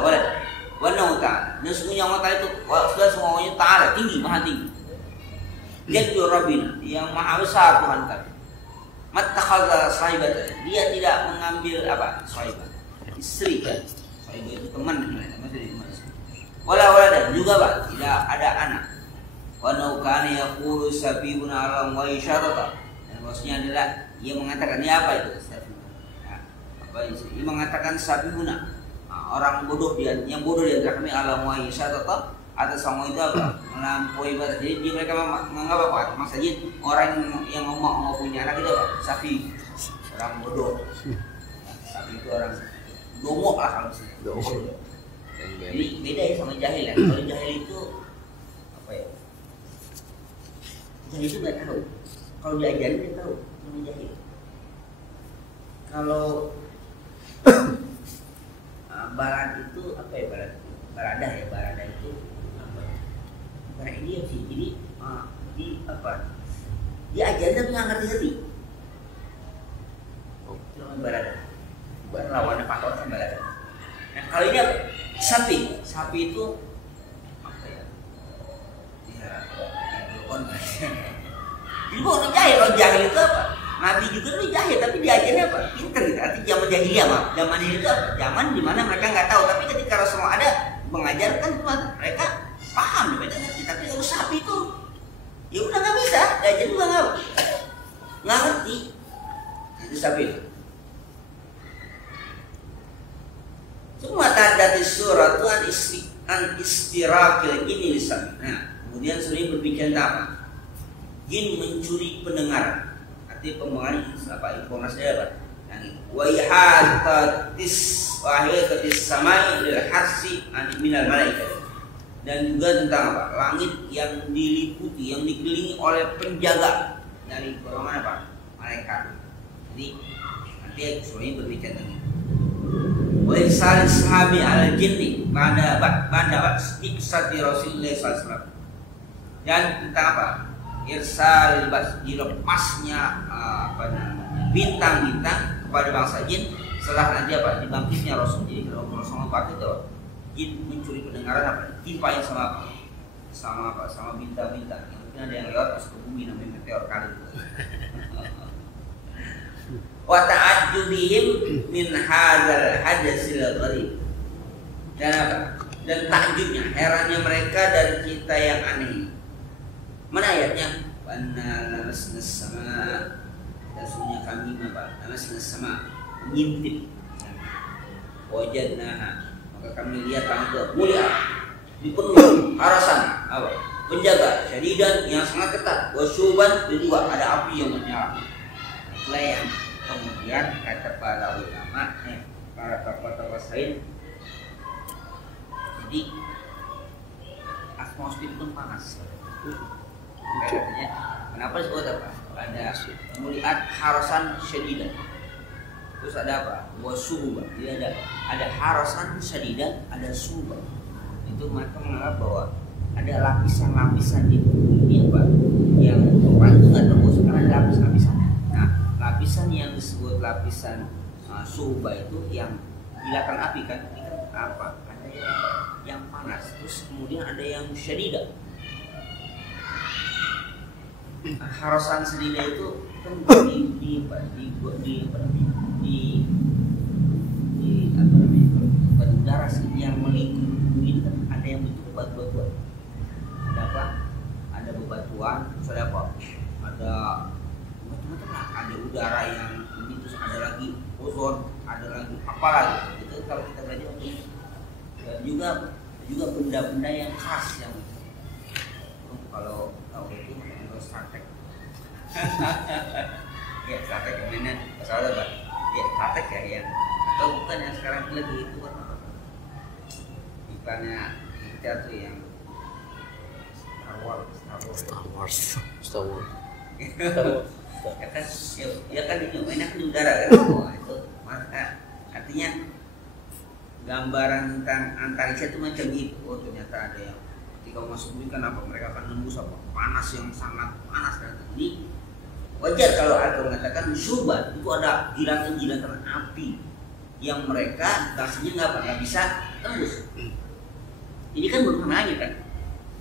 walad. Wa annahu ta'ala. Dan sesungguhnya Allah Ta'ala itu sudah semuanya ta'ala, tinggi, maha tinggi. Jaddu rabbina, yang maha besar Tuhan kami. Mattakhadha sahibatan. Dia tidak mengambil apa? Sahibah. Istri kan. Sahibah itu teman maksudnya. Wala walad juga Pak, tidak ada anak. Wa annahu kana yaqulu sabibuna 'ala wa isyarata. Maksudnya adalah ia mengatakan ini apa itu dia mengatakan sabihuna orang bodoh yang bodoh di antara kami alam wahai syatata atas semua itu apa melampaui batas. Jadi mereka menganggap apa maksudnya orang yang mau punya anak itu apa sapi orang bodoh sapi itu orang domok lah kalau misalnya. Jadi beda ya sama jahil ya. Kalau jahil itu apa ya jahil itu nggak tahu. Kalau diajarin dia tahu namanya jahil. Kalau barat itu apa ya barada itu apa? Barada ini sih. Jadi di apa? Diajarin tapi nggak ngerti. Itu namanya barada. Lawannya patok sama barada. Nah kalau ini apa? Sapi itu apa ya? Ya jadi orang jahil, kalau jahil itu apa? Nabi juga tuh jahil, tapi diajarnya apa? Pinter gitu. Artinya zaman jahiliyah mah. Zaman itu apa? Zaman di mana mereka nggak tahu. Tapi ketika Rasulullah ada mengajarkan mereka paham, mereka ngerti. Tapi kalau sapi itu, ya udah nggak bisa. Diajar juga nggak ngerti. Itu sapi. Semua tanda di surat itu an istirakil ini lisan. Nah, kemudian sering berbicara apa? Jin mencuri pendengaran, arti pendengaran apa informasi apa? Wahiyatatis samai lil harsi minal malaikat. Dan juga tentang apa? Langit yang diliputi, yang dikelilingi oleh penjaga dari golongan apa? Malaikat. Jadi nanti semuanya berbicara tentang itu. Wa irsal sahabi al jinni pada iksati Rasulullah SAW. Dan tentang apa? Irsal dilepasnya bintang-bintang kepada bangsa jin setelah nanti apa dibangkitnya Rasul. Jadi kalau Rasulullah pakai itu jin mencuri pendengaran apa timpain sama bintang-bintang yang mungkin ada yang lewat masuk ke bumi namanya meteor kali itu. Wa ta'ajjubihim min hadzal hadatsil gharib. Dan takjubnya, herannya mereka dari kita yang aneh. Mana ayatnya? Wanna lamasna sama. Sesungguhnya kami lamasna sama ngintip. Wajadnaha. Maka kami lihat langit mulia dipenuhi harasan apa? Penjaga syadidan yang sangat ketat. Wasyuban kedua ada api yang menyala. Layang. Kemudian kata para ulama, para tokoh-tokoh lain, jadi atmosfer pun panas. Kenapa disebut apa? Ada muliat harasan syadidan. Terus ada apa? Wasuba. Jadi ada harasan syadidan, ada suba. Itu mereka menganggap bahwa ada lapisan-lapisan di bumi apa? Yang orang itu nggak tembus karena ada lapisan-lapisan. Nah, lapisan yang disebut lapisan suba itu yang hilangkan api kan? Ini kan apa? Ada yang panas. Terus kemudian ada yang syadidah. Harasan sedina itu kan di udara sih yang melingkupi ini kan ada yang bentuk batu-batuan. Ada apa? Ada bebatuan, terus ada apa? Ada macam-macam lah. Ada udara yang ini, terus ada lagi ozon, ada lagi apa lagi? Itu kalau kita belajar juga benda-benda yang khas yang kalau tahu itu Startek. Ya Startek yang mana? Soalnya apa? Ya Startek ya yang atau bukan yang sekarang lagi itu kan iklannya kita tuh yang Star Wars. ya kan ini enak di udara kan. Wah, itu maka artinya gambaran tentang antariksa itu macam itu. Oh ternyata ada yang ketika masuk bumi kan apa mereka akan nembus apa panas yang sangat panas dan ini wajar kalau Al-Quran mengatakan syubat itu ada gilatan-gilatan api yang mereka rasanya nggak bisa tembus. Ini kan belum nanya kan.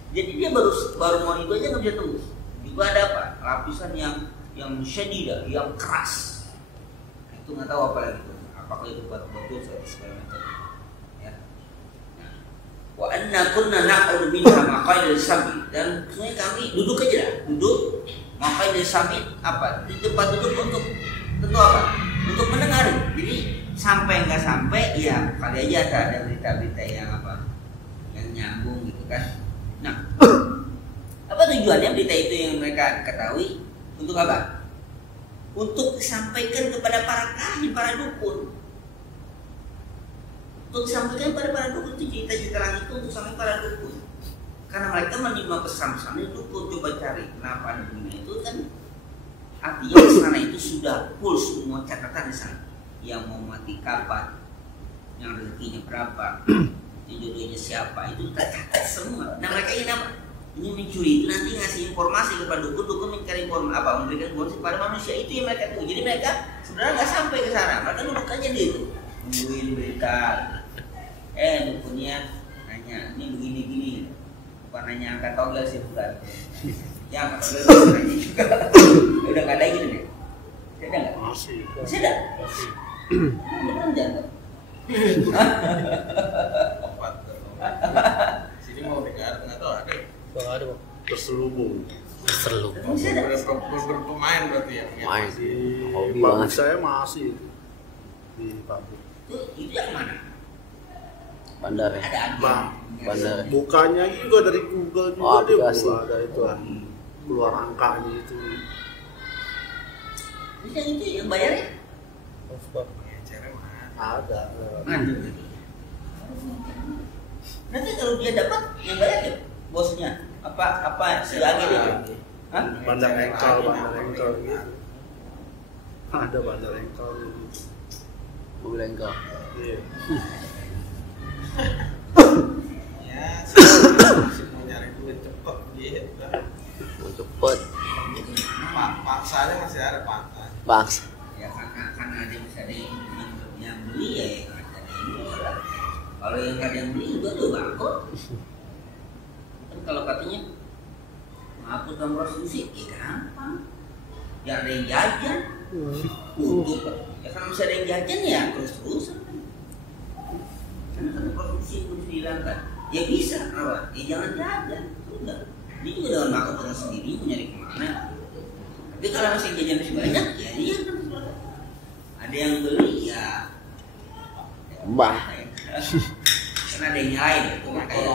Jadi dia baru mau itu aja nggak bisa tembus. Juga ada apa lapisan yang syadidah, yang keras. Itu nggak tahu apa lagi itu. Apakah itu batu-batu segala macam. Ya. Wa anna kunna naq'udu minha maq'ida lis-sami dan sebenarnya kami duduk aja dah, duduk maq'ida lis-sami apa? Di tempat duduk untuk tentu apa? Untuk mendengar. Jadi sampai nggak sampai ya kali aja ada berita-berita yang apa? Yang nyambung gitu kan. Nah, apa tujuannya berita itu yang mereka ketahui? Untuk apa? Untuk disampaikan kepada para kahin, para dukun. Untuk disampaikan kepada para dukun itu cerita-cerita langit itu untuk sampai para dukun. Karena mereka menerima pesan-pesan dari dukun. Coba cari kenapa di dunia itu kan artinya di sana itu sudah full semua catatan di sana. Yang mau mati kapan, yang rezekinya berapa, yang jodohnya siapa itu tercatat semua. Nah mereka ini apa? Ini mencuri itu nanti ngasih informasi kepada dukun mencari informasi apa memberikan informasi kepada manusia itu yang mereka tuh. Jadi mereka sebenarnya nggak sampai ke sana, mereka duduk aja di itu nungguin berita. Dukunnya nanya ini begini-gini, bukan nanya angkat togel sih bukan. Ya angkat togel nanya juga. Udah nggak ada gitu deh. Ada nggak? Masih ada. Beneran jangan. Sini mau dengar nggak tahu ada. Bang ada bang. Terselubung. Masih ada. Berpemain berarti ya. Main. Di Hobi pabrik banget. saya masih di pabrik. Itu yang mana? Bandar ya. Ada agen. Bang, Bandar. Bukanya juga dari Google juga Oh, dia aplikasi. ada itu keluar angkanya itu. Terus yang itu yang bayarnya? Ada. Ada. Nanti kalau dia dapat yang bayar ya bosnya apa si agen itu? Hah? Bandar engkau gitu. Ada bandar engkau gitu. Mobil engkau. Iya. Ya, sih mau nyari duit cepet gitu. Mau cepet. Paksanya masih ada paksa. Bang. Ya karena ada bisa ada yang beli ya yang ada yang jual. Kalau yang nggak ada yang beli juga tuh bangkrut. Kan kalau katanya menghapuskan prostitusi, ya gampang. Ya ada yang jajan, tutup. Ya kan bisa ada yang jajan ya terus-terusan. Karena kan prostitusi itu dihilangkan. Ya bisa, kenapa? Ya jangan jajan, sudah. Dia juga dengan makan sendiri mau nyari kemana. Tapi kalau masih jajan masih banyak, ya dia kan ada yang beli ya. Mbah. Karena ada yang nyalain itu kan kayak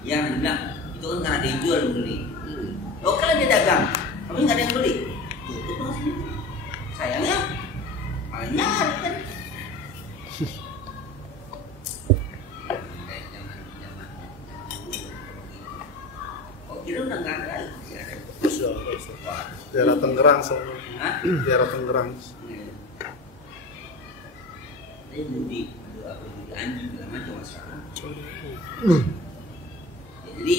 yang bilang itu kan karena ada yang jual yang beli. Lo kan dia dagang, tapi nggak ada yang beli. Tutup langsung. Sayangnya malah nyari kan. Kira udah nggak ada lagi sih ada. Daerah Tangerang soalnya. Hah? Daerah Tangerang. Ini judi anjing segala macam masalah. Jadi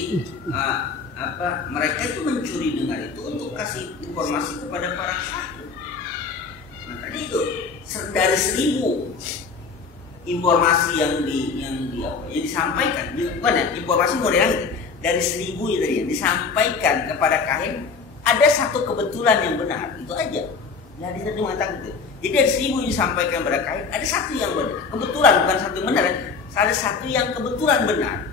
apa mereka itu mencuri dengar itu untuk kasih informasi kepada para kahin. Nah tadi itu dari 1000 informasi yang disampaikan, bukan ya informasi model dari 1000 itu tadi yang disampaikan kepada kahin ada satu kebetulan yang benar itu aja. Nah di satu mengatakan gitu. Jadi dari 1000 yang disampaikan kepada kahin ada satu yang benar. Kebetulan bukan satu yang benar, ada satu yang kebetulan benar.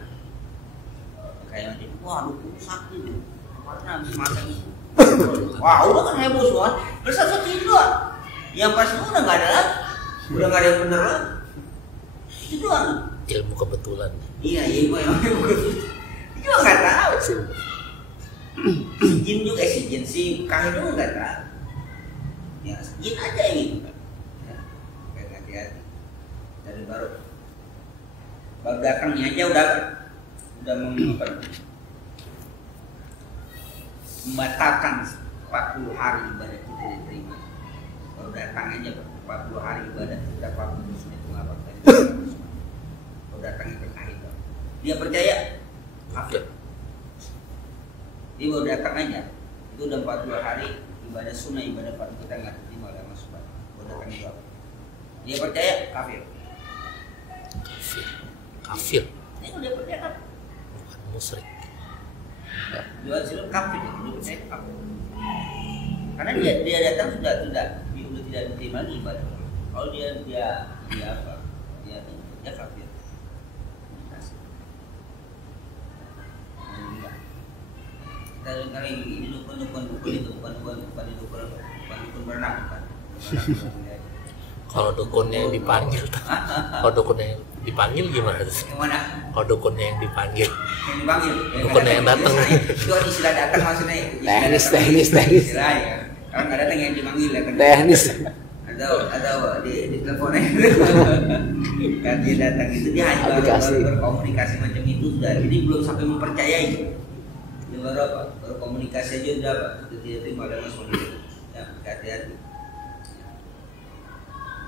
Kayak macam wah dukun sakti tuh karena habis masak itu. Wah udah kan heboh semua. Bersatu itu doang. Yang pas itu udah nggak ada lagi, udah nggak ada yang benar lagi. Itu doang. Ilmu kebetulan. Iya ilmu yang begitu. Itu juga nggak tahu. Si jin juga si jin si kahin juga nggak tahu. Ya jin aja yang itu kan. Ya, kayak hati-hati. Dari baru datangnya aja udah sudah membatalkan 40 hari ibadah kita diterima. Kalau datang aja 40 hari ibadah kita 40 sunat itu nggak apa-apa. Kalau datangnya terkait, dia percaya kafir. Dia baru datang aja, itu udah 40 hari ibadah sunnah, ibadah fardu kita nggak diterima oleh Allah Subhanahu. Baru datang itu apa? Dia percaya kafir. Kafir. Ini udah percaya kafir. Bukan musyrik. Jual silam kafir, dia percaya kafir. Karena dia datang sudah tidak diterima lagi ibadah. Kalau dia apa? Dia kafir. Kali ini dukun itu bukan dukun berenang bukan. Kalau dukunnya yang dipanggil, kalau dukunnya yang dipanggil gimana tuh? Yang mana? Kalau dukunnya yang dipanggil, Yang dipanggil. dukunnya yang datang. Itu kan istilah datang maksudnya. Teknis. Istilah ya. Kalau nggak datang yang dipanggil ya kan. Teknis. Atau di teleponnya. Kan dia datang itu dia hanya baru berkomunikasi macam itu sudah. Jadi belum sampai mempercayai. Dia baru apa? Berkomunikasi aja udah apa? Itu tidak terima ada masalah. Ya hati-hati.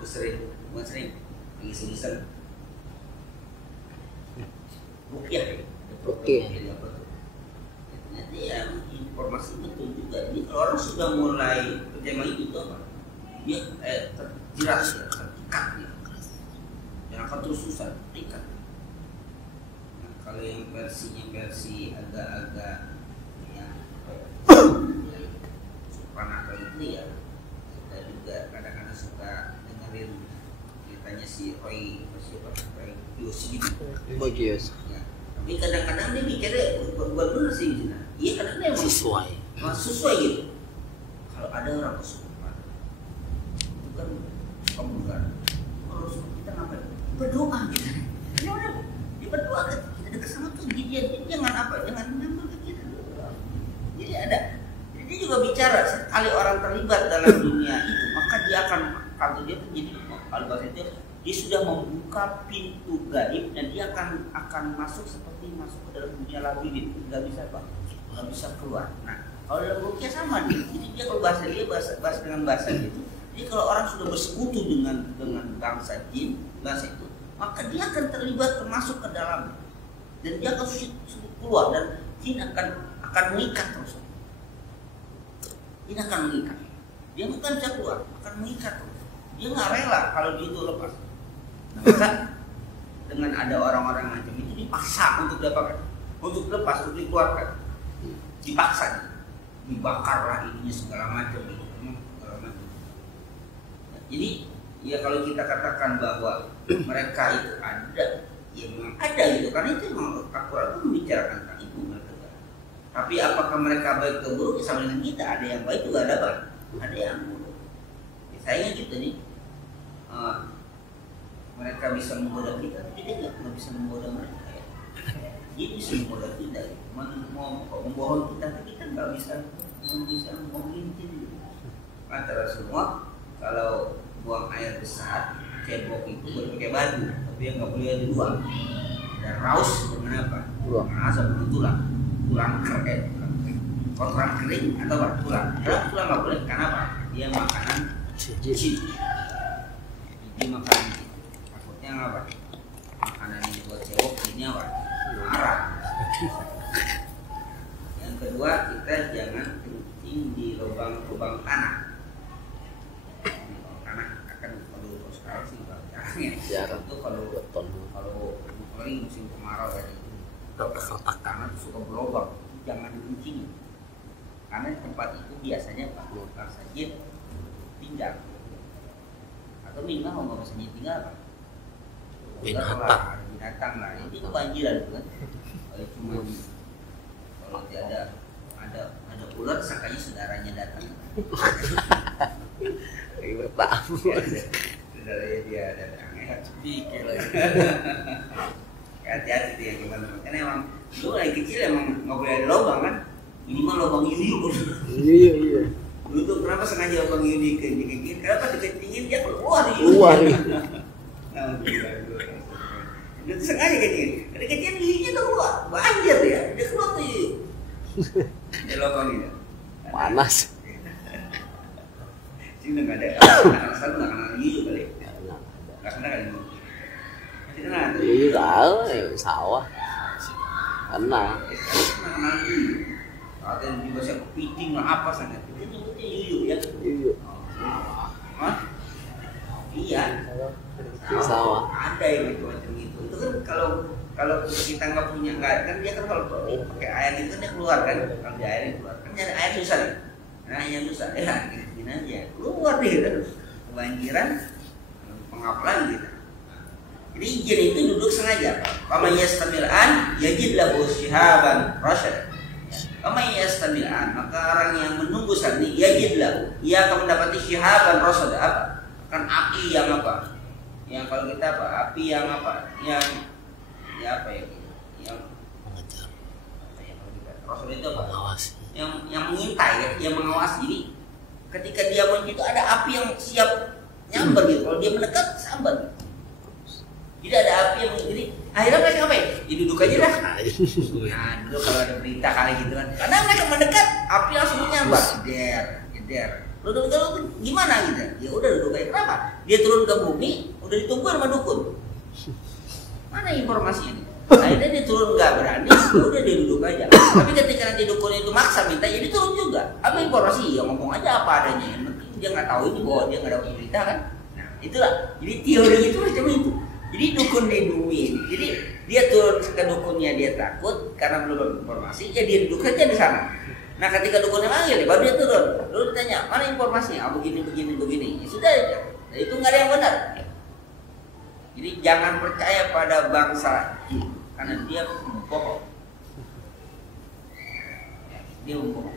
Bukan sering, lagi semisal. Rukyah. Ternyata ya informasi betul juga. Jadi kalau orang sudah mulai percaya itu apa? Dia terjerat, terikat gitu. Yang akan terus susah terikat. Nah, kalau yang versi agak-agak yang supranatural itu ya kita juga kadang-kadang suka dengerin ceritanya si Roy Kiyoshi gitu. Ya. Tapi kadang-kadang dia mikirnya buat bener sih gitu. Iya kadang-kadang emang sesuai gitu. Kalau ada orang kesurupan itu kan pembukaan. Kalau kita ngapain? Berdoa gitu. Ya udah, dia berdoa kan kita dekat sama tuh dia jangan apa? Jangan ngambil ke kita. Jadi ada. Jadi dia juga bicara sekali orang terlibat dalam dunia itu, maka dia akan kalau dia terjadi al-bahasa itu dia sudah membuka pintu gaib dan dia akan masuk seperti masuk ke dalam dunia labirin, nggak bisa keluar. Nah kalau dalam rukyah sama nih, jadi dia kalau bahasa dengan bahasa gitu. Jadi kalau orang sudah bersekutu dengan bangsa jin, bahasa itu, maka dia akan terlibat masuk ke dalam dan dia akan sulit keluar dan jin akan mengikat terus. Jin akan mengikat. Dia bukan bisa keluar, akan mengikat terus. Dia nggak rela kalau dia itu lepas. Nah, maka dengan ada orang-orang macam itu dipaksa untuk lepas, untuk dikeluarkan, dipaksa, dibakarlah ininya segala macam itu. Jadi ya kalau kita katakan bahwa mereka itu ada, ya memang ada gitu, karena itu memang Al-Quran itu membicarakan tentang itu mereka. Tapi apakah mereka baik atau buruk? Ya sama dengan kita, ada yang baik juga ada yang buruk. Ya, sayangnya gitu nih. Mereka bisa menggoda kita, tapi dia nggak bisa menggoda mereka ya. Dia bisa menggoda kita, mau membohong kita, tapi kita nggak bisa mengintin. Antara semua, kalau buang air besar, cebok itu boleh pakai baju, tapi yang nggak boleh dibuang. Dan raus dengan apa? Asal tulang kering atau apa? Tulang nggak boleh, karena apa? Dia makanan jin. Dia makanan jin. Takutnya apa? Makanan ini buat cewek, ini apa? Marah. Yang kedua, kita jangan kencing di lubang tanah. Tanah akan kalau sekarang sih jarang. Itu kalau apalagi musim kemarau ya, tanah suka berlubang, jangan dikencing. Karena di tempat itu biasanya bangsa jin tinggal. Atau minimal kalau nggak bisa tinggal apa? Binatang lah. Ini kebanjiran kan? Kalau tidak ada ular, sangkanya saudaranya datang. Bertamu. Saudaranya dia datang. Pikir lagi. Hati-hati dia gimana? Karena emang dulu lagi kecil emang nggak boleh ada lubang kan? Minimal lubang yuyu. Iya. Dulu tuh kenapa sengaja lubang yuyu dikencingin? Kenapa dikencingin dia keluar. Keluar. Nah, Dia tuh sengaja kayaknya. Ada kejadian giginya tuh keluar, banjir dia. Dia keluar tuh yuyu. Dia lotong gitu. Panas. Sini nggak ada. Anak satu nggak kenal yuyu kali. Nggak kenal kali. Masih kenal. Iya tahu, sawah. Kenal. Nggak kenal yuyu. Ada yang juga saya kepiting lah apa sana. Itu nyebutnya yuyu ya. Iya. Hah? Iya. Sawah. Ada yang macam itu. Itu kan kalau kita nggak punya nggak kan dia kan kalau pakai air itu kan dia keluar kan, kalau di air keluar kan nyari air susah nih. Nah yang susah ya gini aja keluar deh gitu. Kebanjiran pengap lagi gitu. Jadi jin itu duduk sengaja. Paman yastamilan yajid lahu shihaban rasyad. Paman yastamilan maka orang yang menunggu sani yajid lahu ia akan mendapati shihaban rasyad apa? Kan api yang apa? Yang kalau kita apa? Api yang apa? Yang ya apa ya? Yang Mengejar. Rasul itu apa? Mengawasi. Yang mengintai ya, yang mengawasi. Jadi ketika dia muncul itu ada api yang siap nyamber gitu. Kalau dia mendekat sambar. Jadi ada api yang jadi akhirnya mereka ngapain? Ya duduk aja dah. Nah dulu kalau ada berita kali gitu kan. Karena mereka mendekat api langsung nyambar. Jeder. Lu gimana gitu? Ya udah duduk aja. Kenapa? Dia turun ke bumi, udah ditungguin sama dukun. Mana informasinya nih? Akhirnya dia turun nggak berani, udah dia duduk aja. Tapi ketika nanti dukun itu maksa minta, jadi turun juga. Apa informasi? Ya ngomong aja apa adanya. Yang penting dia nggak tahu itu bahwa dia nggak dapat berita kan. Nah itulah. Jadi teori itu macam itu. Jadi dukun di bumi ini. Jadi dia turun ke dukunnya dia takut karena belum dapat informasi. Ya dia duduk aja di sana. Nah ketika dukunnya manggil, baru dia turun. Lalu ditanya, mana informasinya? Ah begini. Ya sudah aja. Nah, itu nggak ada yang benar. Jadi jangan percaya pada bangsa jin karena dia bohong. Dia bohong.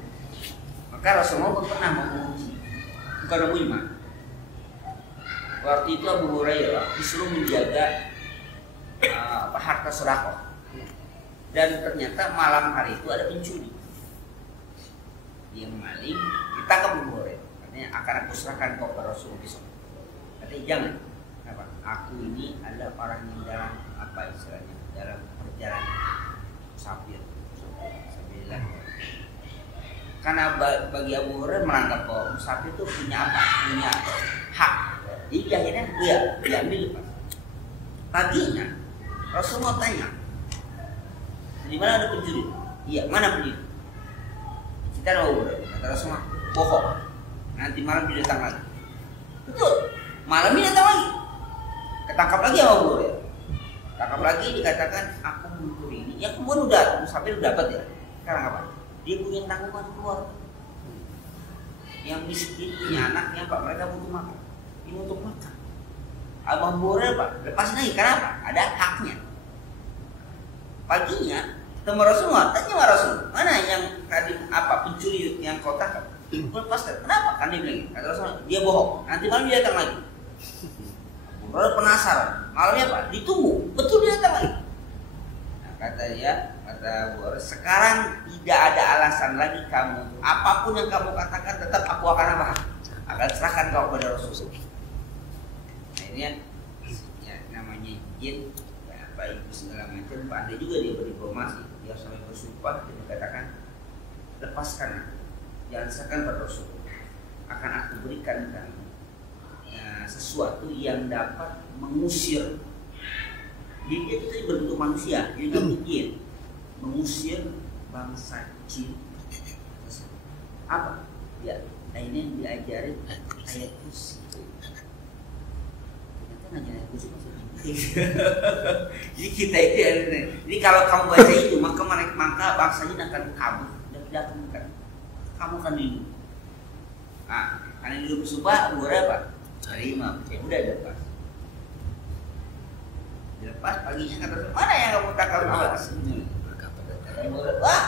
Maka Rasulullah pun pernah menguji, bukan menguji. Waktu itu Abu Hurairah disuruh menjaga harta sedekah. Dan ternyata malam hari itu ada pencuri. Dia maling, ditangkap Abu Hurairah. Katanya akan aku serahkan kau kepada Rasulullah besok. Katanya jangan. Kenapa? Aku ini adalah orang yang dalam apa istilahnya dalam perjalanan musafir. Karena bagi Abu Hurairah menganggap bahwa musafir itu punya apa? Punya hak. Jadi akhirnya dia diambil lepas. Paginya Rasulullah tanya, di mana ada pencuri? Iya, mana pencuri? Kita tahu, kata Rasulullah, bohong. Nanti malam dia datang lagi. Betul, malam dia datang lagi. Ketangkap lagi sama Abu Hurairah. Tangkap lagi dikatakan aku mencuri ini. Ya kemudian udah musafir udah dapat ya. Sekarang apa? Dia punya tanggungan keluarga. Yang miskin punya anak, yang Pak mereka butuh makan. Ini untuk makan. Abang Hurairah Pak, lepasin lagi. Kenapa? Ada haknya. Paginya ketemu Rasulullah, tanya sama Rasul, mana yang tadi apa pencuri yang kau tangkap? Lepaskan. Kenapa? Kan dia bilang, kata Rasulullah, dia bohong. Nanti malam dia datang lagi. Baru penasaran, malamnya Pak, ditunggu, betul dia datang lagi. Nah, kata Abu Hurairah, sekarang tidak ada alasan lagi kamu, apapun yang kamu katakan tetap aku akan apa? Akan serahkan kau kepada Rasulullah. Nah ini ya, namanya jin, apa itu segala macam, pandai juga dia berinformasi, dia sampai bersumpah dan dikatakan lepaskan, jangan serahkan pada Rasulullah, akan aku berikan kamu sesuatu yang dapat mengusir. Jadi dia itu berbentuk manusia, jadi nggak mungkin mengusir bangsa jin. Apa? Ya, nah ini yang diajarin ayat kursi. Ternyata nanya ayat kursi maksudnya. Jadi kita itu, jadi kalau kamu baca itu maka bangsa jin akan kabur dan tidak akan bukan. Kamu akan hidup. Nah, karena hidup bersumpah, berapa? Terima, udah lepas. Dilepas paginya kata mana yang kamu tangkap awas? Wah,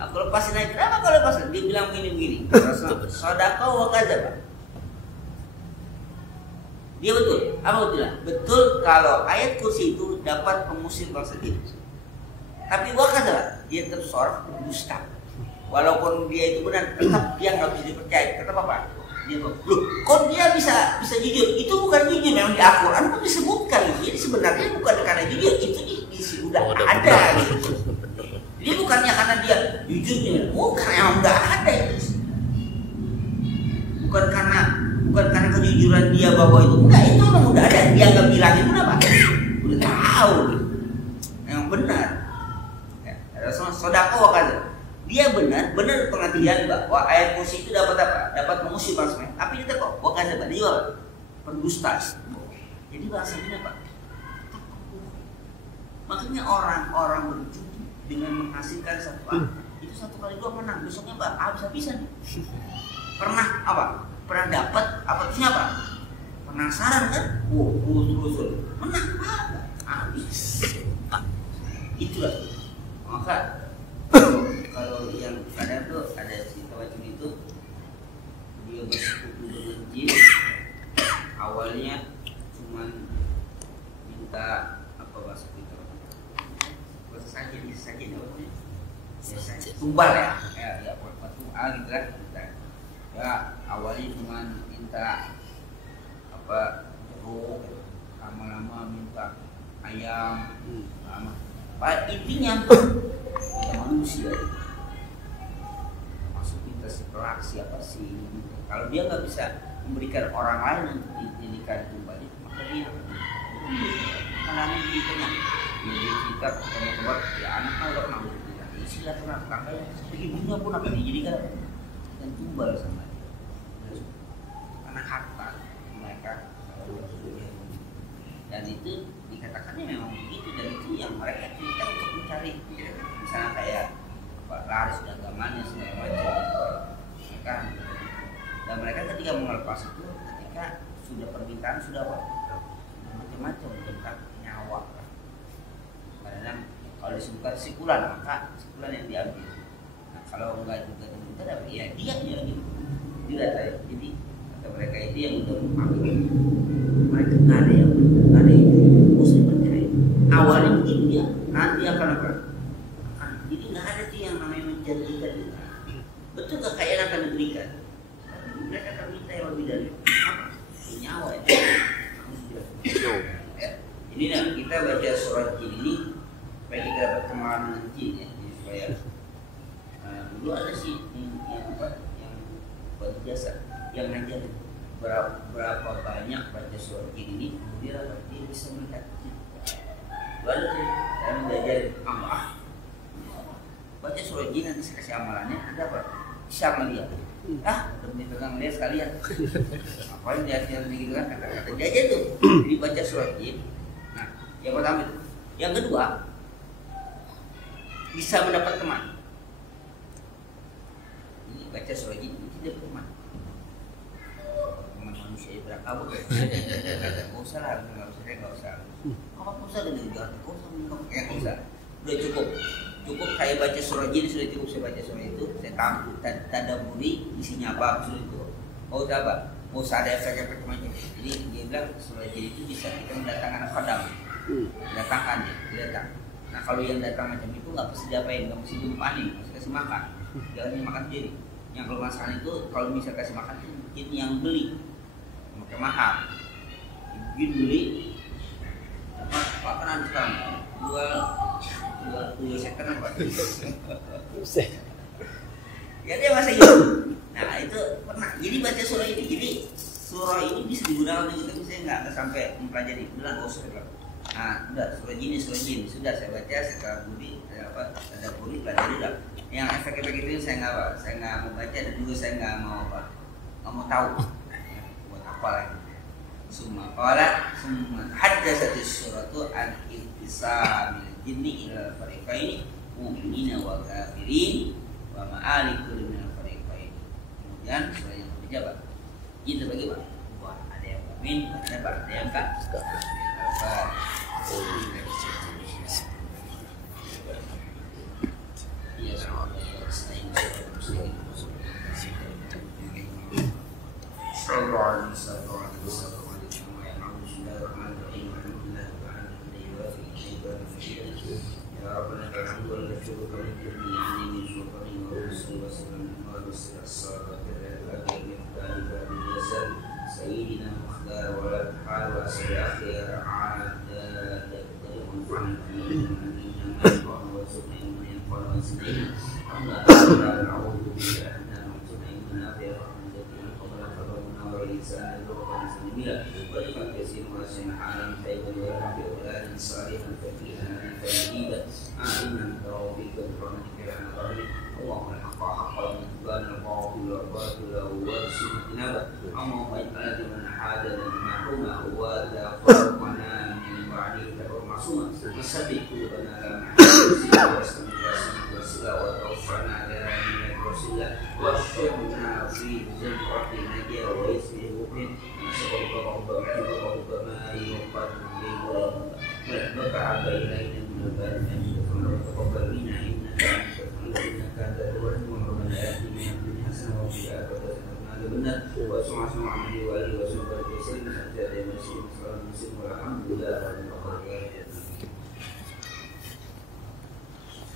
aku lepasin aja. Kenapa kau lepasin? Dia bilang begini. Sodako wa kadzaba. Dia betul. Apa betulnya? Betul kalau ayat kursi itu dapat mengusir bangsa jin. Tapi wa kadzaba, dia tetap seorang dusta. Walaupun dia itu benar, tetap dia nggak bisa dipercaya. Tetap apa? Dia bilang, loh, kok dia bisa jujur? Itu bukan jujur, memang di Al-Quran pun disebutkan. Jadi sebenarnya bukan karena jujur, itu sudah ada. Gitu. Jadi bukannya karena dia jujurnya, bukan, emang udah ada itu. Bukan karena kejujuran dia bahwa itu enggak, itu memang udah ada. Dia nggak bilang itu apa? Udah tahu, memang benar. Sodako kan, dia benar pengertian bahwa ayat kursi itu dapat apa? Dapat mengusir bangsa. Tapi dia kok wakazab dia juga pendusta. Jadi bahasanya apa? Makanya orang-orang berjudi dengan menghasilkan satu angka itu 1 kali 2 menang, besoknya apa? Habis-habisan. Pernah apa? Pernah dapat apa terusnya apa? Penasaran kan? Terus menang apa? Habis. Itulah. Maka kalau yang kadang tuh ada cerita macam itu, dia bersekutu dengan jin, awalnya cuman minta apa bahasa kita, bahasa saja namanya, tumbal ya waktu gitu kan, ya awalnya cuman minta apa jeruk, lama-lama minta ayam, lama. Intinya kita manusia masuk kita sekelak siapa sih, kalau dia nggak bisa memberikan orang lain untuk dijadikan tumbal, maka dia karena dirinya dia kita keluar ya anaknya udah pernah begitu, istilah pernah kakaknya ibunya pun akan dijadikan dan tumbal sama dia karena harta mereka, dan itu dikatakannya memang begitu, dan itu yang mereka cerita untuk mencari ya, misalnya kayak laris dagangannya segala macam mereka, dan mereka ketika melepas itu ketika sudah permintaan sudah macam-macam tentang nyawa karena kalau disebutkan sikulan maka sikulan yang diambil, nah kalau enggak juga diminta ya dia gitu tidak saya, jadi kata mereka itu yang udah mengambil mereka nggak ada yang muslim percaya awalnya begini dia nanti akan apa jadi nggak ada sih yang namanya menjanjikan itu betul gak kayak akan diberikan, mereka akan minta yang lebih dari apa nyawa itu ya. Ini nah kita baca surat jin ini supaya kita dapat kenalan dengan jin ya, jadi supaya dulu ada sih yang apa yang buat jasa yang ngajar berapa banyak baca surat jin ini dia bisa melihat jin. Lalu saya belajar Allah baca surat jin nanti saya kasih amalannya ada apa? Bisa melihat. Demi pegang melihat sekalian. Apain dia gitu kan kata-kata dia aja tuh. Jadi baca surat jin. Nah, yang pertama itu. Yang kedua bisa mendapat teman. Ini baca surat jin itu dia teman. Manusia berapa nggak usah lah, nggak usah. Apa usah dengan jangan nggak usah. Udah cukup saya baca surah jin sudah cukup, saya baca surah itu saya tadaburi isinya apa sudah itu. Mau apa? Mau ada efek-efek macam. Jadi dia bilang surah jin itu bisa kita mendatangkan khadam, mendatangkan dia datang. Nah kalau yang datang macam itu nggak mesti diapain, nggak mesti diumpanin, mesti kasih makan, jangan dimakan sendiri. Yang kalau masalah itu kalau bisa kasih makan itu mungkin yang beli pakai mahal, jin beli makanan sekarang dua second apa? Ya dia masih itu. Nah itu pernah. Jadi baca surah ini. Jadi surah ini bisa digunakan untuk itu. Saya nggak sampai mempelajari. Bilang nggak usah. Nah udah surah jin sudah saya baca, saya budi, ada budi pelajari lah. Yang efek-efek itu saya nggak mau baca dan juga saya nggak mau tahu. Buat apa lagi? Semua haddatsati suratu an ittisamil jinni ila fariqaini mu'minina wa kafirin wa ma'alikul minal fariqaini. Kemudian surah yang ketiga jin terbagi Wah, ada yang mukmin, ada yang kafir. سيدنا المختار ولا الحال وأسد أخير عاد وانفعنا بنبينا محمد وارزقنا من ينفعنا وزدنا أما نعوذ بالله أن نعطينا إيمانا برحمتك قبل فضلنا ولسان ذوقا سلميا ولقد كثير واسع عالم خير ورحمة أولاد صالحا فقيها فجيدا آمنا بربك برحمتك يا رحمن اللهم الحق حقا وارزقنا الباطل باطلا وارزقنا اجتنابه اللهم اجعلنا من حاد المحرومة وتفرقنا من بعدك والمعصومة وثبت قلوبنا على محبتك وسلا وتوفنا على منك وسلا واشرنا في زمرة نجاة واسمه مؤمن نسألك رب محبك رب ما يقبل ورحمك عبد إلينا من الباب وتقبل منا إنك أنت الرحيم وربنا آتنا من الدنيا حسنة وفي الآخرة حسنة وقنا وسمع عملي وآله وسلم وسلم حتى لا يمسك مسلم والحمد لله رب العالمين.